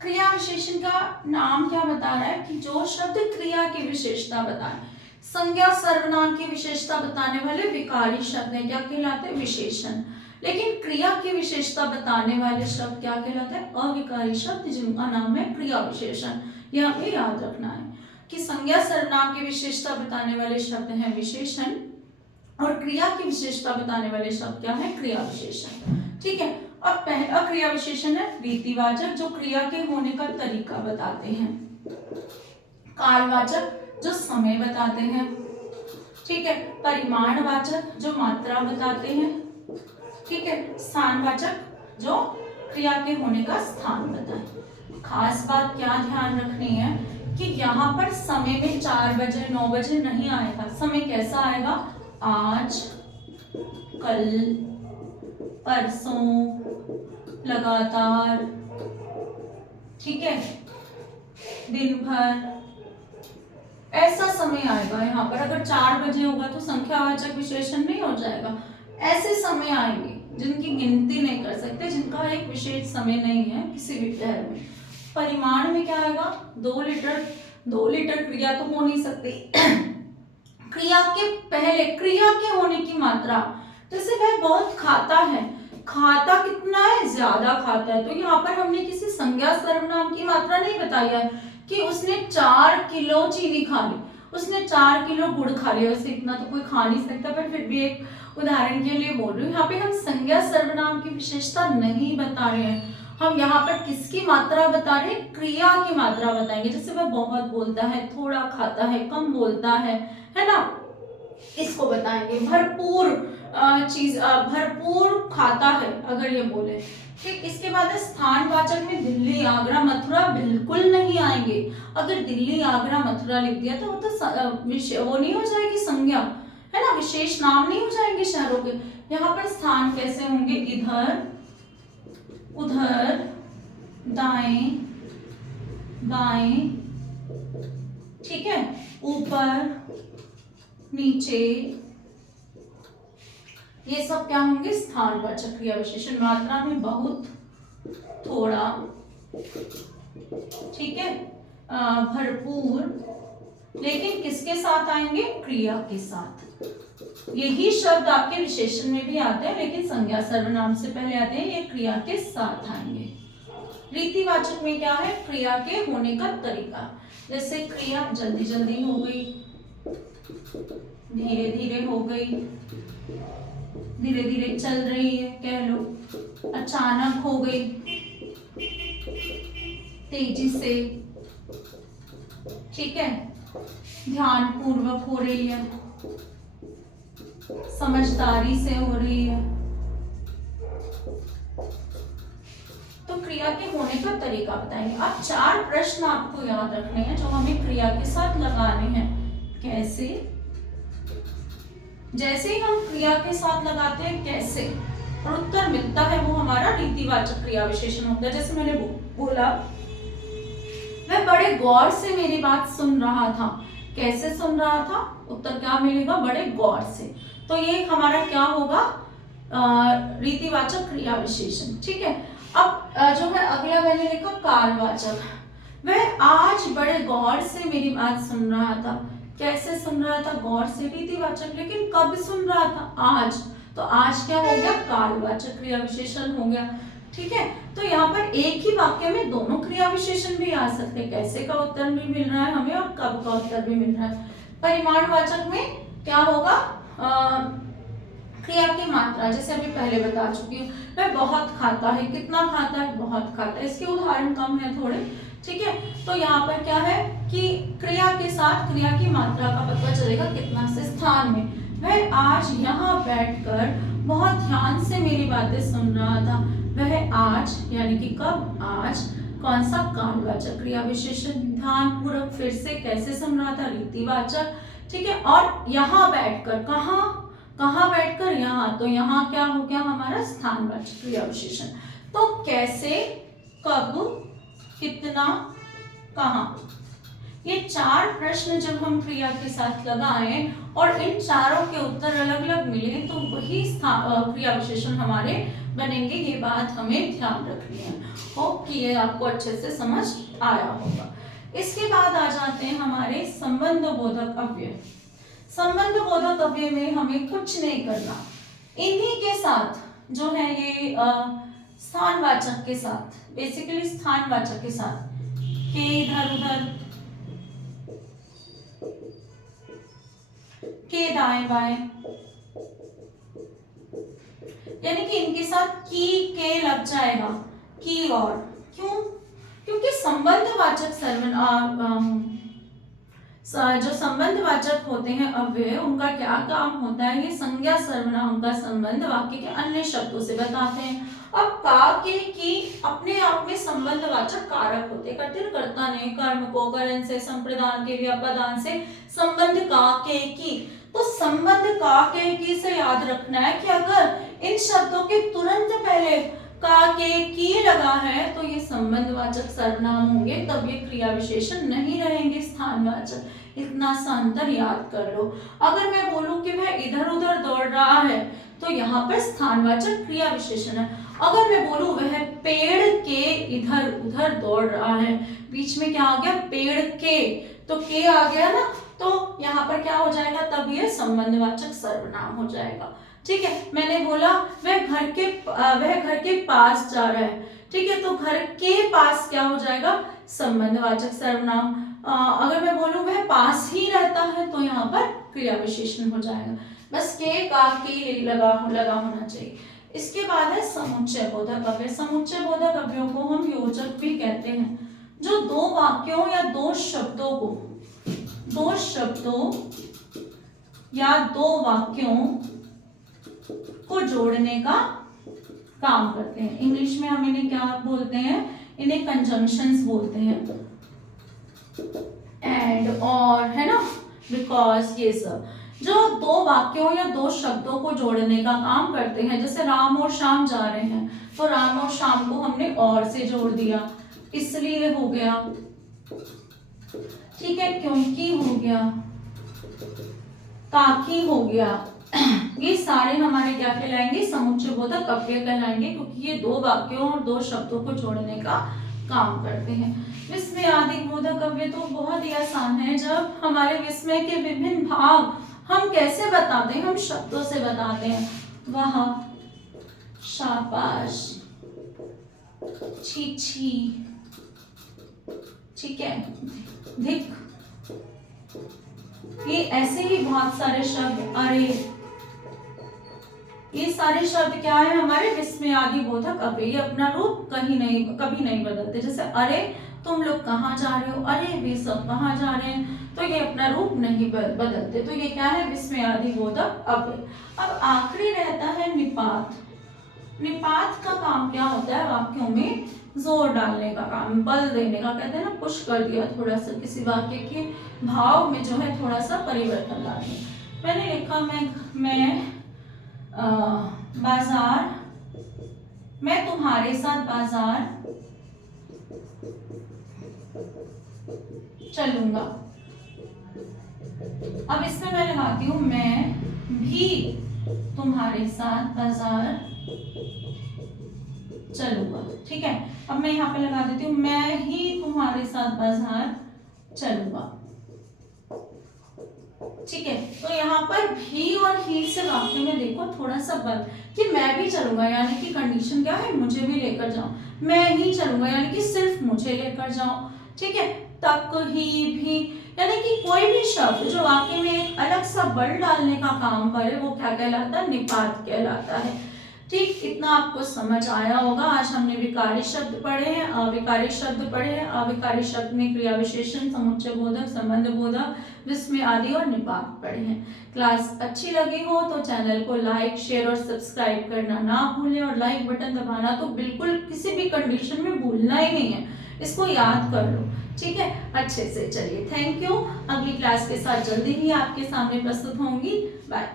क्रिया विशेषण का नाम क्या बता रहा है कि जो शब्द क्रिया की विशेषता बताए, संज्ञा सर्वनाम की विशेषता बताने वाले विकारी शब्द हैं, क्या कहलाते हैं? विशेषण। लेकिन क्रिया की विशेषता बताने वाले शब्द क्या कहलाते हैं? अविकारी शब्द, जिनका नाम है क्रिया विशेषण। यह हमें याद रखना है कि संज्ञा सर्वनाम की विशेषता बताने वाले शब्द हैं विशेषण और क्रिया की विशेषता बताने वाले शब्द क्या है? क्रिया विशेषण। ठीक है, और पहला क्रिया विशेषण है रीतिवाचक, जो क्रिया के होने का तरीका बताते हैं। कालवाचक, जो समय बताते हैं। ठीक है, परिमाणवाचक, जो मात्रा बताते हैं। ठीक है, स्थानवाचक, जो क्रिया के होने का स्थान बताए। खास बात क्या ध्यान रखनी है कि यहाँ पर समय में 4 बजे 9 बजे नहीं आएगा। समय कैसा आएगा? आज, कल, परसों, लगातार। ठीक है, दिन भर, ऐसा समय आएगा। यहाँ पर अगर 4 बजे होगा तो संख्यावाचक विशेषण नहीं हो जाएगा। ऐसे समय आएंगे जिनकी गिनती नहीं कर सकते, जिनका एक विशेष समय नहीं है किसी भी शहर में। परिमाण में क्या आएगा? 2 लीटर। 2 लीटर क्रिया तो हो नहीं सकती। क्रिया के पहले क्रिया के होने की मात्रा, जैसे वह बहुत खाता है, खाता कितना है? ज्यादा खाता है, तो यहाँ पर हमने किसी संज्ञा सर्वनाम की मात्रा नहीं बताई है कि उसने 4 किलो चीनी खा ली, उसने 4 किलो गुड़ खा लिया। वैसे इतना तो कोई खा नहीं सकता, पर फिर भी एक उदाहरण के लिए बोल रही हूँ। यहाँ पे हम संज्ञा सर्वनाम की विशेषता नहीं बता रहे हैं, हम यहाँ पर किसकी मात्रा बता रहे हैं? क्रिया की मात्रा बताएंगे। जैसे वह बहुत बोलता है, थोड़ा खाता है, कम बोलता है ना, इसको बताएंगे। भरपूर भरपूर खाता है, अगर ये बोले। ठीक, इसके बाद स्थानवाचक में दिल्ली, आगरा, मथुरा बिल्कुल नहीं आएंगे। अगर दिल्ली, आगरा, मथुरा लिख दिया तो वो तो वो नहीं हो जाएगी संज्ञा, है ना, विशेष नाम नहीं हो जाएंगे शहरों के। यहाँ पर स्थान कैसे होंगे? इधर, उधर, दाएं, बाएं। ठीक है, ऊपर, नीचे, ये सब क्या होंगे? स्थानवाचक क्रिया विशेषण। मात्रा में बहुत, थोड़ा, ठीक है, भरपूर, लेकिन किसके साथ आएंगे? क्रिया के साथ। यही शब्द आपके विशेषण में भी आते हैं, लेकिन संज्ञा सर्वनाम से पहले आते हैं, ये क्रिया के साथ आएंगे। रीतिवाचक में क्या है? क्रिया के होने का तरीका। जैसे क्रिया जल्दी जल्दी हो गई, धीरे धीरे हो गई, धीरे धीरे चल रही है कह लो, अचानक हो गई, तेजी से, ठीक है, ध्यान पूर्वक हो रही है, समझदारी से हो रही है। तो क्रिया के होने का तरीका बताएंगे। अब 4 प्रश्न आपको याद रखने हैं जो हमें क्रिया के साथ लगाने हैं। कैसे? जैसे ही हम क्रिया के साथ लगाते हैं कैसे और उत्तर मिलता है, वो हमारा रीतिवाचक क्रिया विशेषण होता है। जैसे मैंने बोला, वह बड़े गौर से मेरी बात सुन रहा था। कैसे सुन रहा था? उत्तर क्या मिलेगा? बड़े गौर से। तो ये हमारा क्या होगा? रीतिवाचक क्रिया विशेषण। ठीक है, अब जो है अगला मैंने लिखा कालवाचक। वह आज बड़े गौर से मेरी बात सुन रहा था। कैसे सुन रहा था? गौर से, रीतिवाचक, लेकिन कब सुन रहा था? आज। तो आज क्या हो गया? कालवाचक क्रिया विशेषण हो गया। ठीक है, तो यहाँ पर एक ही वाक्य में दोनों क्रिया विशेषण भी आ सकते हैं। कैसे का उत्तर भी मिल रहा है हमें और कब का उत्तर भी मिल रहा है। परिमाणवाचक में क्या होगा? क्रिया की मात्रा, जैसे अभी पहले बता चुकी हूँ। वह बहुत खाता है। कितना खाता है? बहुत खाता है। इसके उदाहरण कम है थोड़े। ठीक है, तो यहाँ पर क्या है कि क्रिया के साथ क्रिया की मात्रा का पता चलेगा कितना से स्थान में। वह आज यहाँ बैठकर बहुत ध्यान से मेरी बातें सुन रहा था। वह आज यानी कि कब? आज। कौन सा? कालवाचक क्रिया विशेषण। ध्यान पूर्वक, फिर से, कैसे सुन रहा था? रीतिवाचक। ठीक है, और यहाँ बैठकर, कहाँ बैठकर? यहाँ। तो यहाँ क्या हो गया हमारा? स्थानवाचक क्रिया विशेषण। तो कैसे, कब, कितना, कहाँ, ये चार प्रश्न जब हम क्रिया के साथ लगाएं और इन चारों के उत्तर अलग अलग मिले तो वही क्रिया विशेषण हमारे बनेंगे। ये बात हमें ध्यान रखनी है। होप कि ये आपको अच्छे से समझ आया होगा। इसके बाद आ जाते हैं हमारे संबंध बोधक अव्यय। संबंध बोधक अव्यय में हमें कुछ नहीं करना। इन्हीं के साथ जो है ये स्थानवाचक के साथ, बेसिकली स्थानवाचक के साथ, के इधर उधर, के दाएं बाएं, यानी कि इनके साथ की, के लग जाएगा। की और, क्यों? क्योंकि संबंधवाचक जो संबंधवाचक होते हैं अव्यय, उनका क्या काम होता है? ये संज्ञा सर्वनाम का संबंध वाक्य के अन्य शब्दों से बताते हैं। अब का, के, की अपने आप में संबंधवाचक कारक होते, कर्ता ने कर्म को करण से, संप्रदान के लिए अपदान से संबंध का, के, की। तो संबंध का, के, की से याद रखना है कि अगर इन शब्दों के तुरंत पहले का, के, की लगा है तो ये संबंधवाचक सर्वनाम होंगे, तब ये क्रिया विशेषण नहीं रहेंगे, स्थानवाचक। इतना सा अंतर याद कर लो। अगर मैं बोलूं कि वह इधर उधर दौड़ रहा है तो यहाँ पर स्थानवाचक क्रिया विशेषण है। अगर मैं बोलूं वह पेड़ के इधर उधर दौड़ रहा है, बीच में क्या आ गया? पेड़ के, तो के आ गया ना, तो यहाँ पर क्या हो जाएगा? तब ये संबंधवाचक सर्वनाम हो जाएगा। ठीक है, मैंने बोला वह घर के पास जा रहा है। ठीक है, तो घर के पास क्या हो जाएगा? संबंधवाचक सर्वनाम। अगर मैं बोलूं वह पास ही रहता है तो यहाँ पर क्रिया विशेषण हो जाएगा। बस के, का, के लगा होना चाहिए। इसके बाद है समुच्चय बोधक अव्यय। समुच्चय बोधक अव्ययों को हम योजक भी कहते हैं, जो दो वाक्यों या दो शब्दों या दो वाक्यों को जोड़ने का काम करते हैं। इंग्लिश में हम इन्हें क्या बोलते हैं? इन्हें कंजंक्शंस बोलते हैं। एंड, और, है ना, बिकॉज, ये सब जो दो वाक्यों या दो शब्दों को जोड़ने का काम करते हैं। जैसे राम और श्याम जा रहे हैं, तो राम और श्याम को हमने और से जोड़ दिया, इसलिए हो गया। ठीक है, क्योंकि हो गया, ताकि हो गया। ये सारे हमारे क्या कहलाएंगे? समुच्चय बोधक अव्यय कहलाएंगे, क्योंकि ये दो वाक्यों और दो शब्दों को जोड़ने का काम करते हैं। विस्मय आदि बोधक अव्यय तो बहुत ही आसान है। जब हमारे विस्मय के विभिन्न भाव हम कैसे बताते हैं? हम शब्दों से बताते हैं। वह, शाबाश, छी छी, ठीक है, धिक, ये ऐसे ही बहुत सारे शब्द, अरे, ये सारे शब्द क्या है? हमारे विस्मय आदि बोधक अव्यय। ये अपना रूप कभी नहीं बदलते। जैसे अरे तुम लोग कहाँ जा रहे हो, अरे वे सब कहाँ जा रहे हैं, तो ये अपना रूप नहीं बदलते। तो ये क्या है? विस्मय आदि बोधक अव्यय। अब आखिरी रहता है निपात। निपात का काम क्या होता है? वाक्यों में जोर डालने का काम, बल देने का। कहते हैं ना, पुश कर दिया थोड़ा सा, किसी वाक्य के भाव में जो है थोड़ा सा परिवर्तन ला दिया। मैंने लिखा मैं बाजार, मैं तुम्हारे साथ बाजार चलूंगा। अब इसमें मैं लगाती हूं मैं भी तुम्हारे साथ बाजार चलूंगा। ठीक है, अब मैं यहाँ पे लगा देती हूँ, मैं ही तुम्हारे साथ बाजार चलूंगा। ठीक है, तो यहाँ पर भी और ही से वाक्य में देखो थोड़ा सा बल कि मैं भी चलूंगा, यानी कि कंडीशन क्या है, मुझे भी लेकर जाओ। मैं ही चलूंगा यानी कि सिर्फ मुझे लेकर जाओ। ठीक है, तक, ही, भी, यानी कि कोई भी शब्द जो वाक्य में एक अलग सा बल डालने का काम करे वो क्या कहलाता है, निपात कहलाता है। ठीक, इतना आपको समझ आया होगा। आज हमने विकारी शब्द पढ़े हैं, अविकारी शब्द पढ़े हैं। अविकारी शब्द में क्रिया विशेषण, समुच्चय बोधक, संबंध बोधक, विस्मय आदि और निपात पढ़े हैं। क्लास अच्छी लगी हो तो चैनल को लाइक, शेयर और सब्सक्राइब करना ना भूलें, और लाइक बटन दबाना तो बिल्कुल किसी भी कंडीशन में भूलना ही नहीं है, इसको याद कर लो। ठीक है, अच्छे से। चलिए, थैंक यू। अगली क्लास के साथ जल्दी ही आपके सामने प्रस्तुत होंगी। बाय।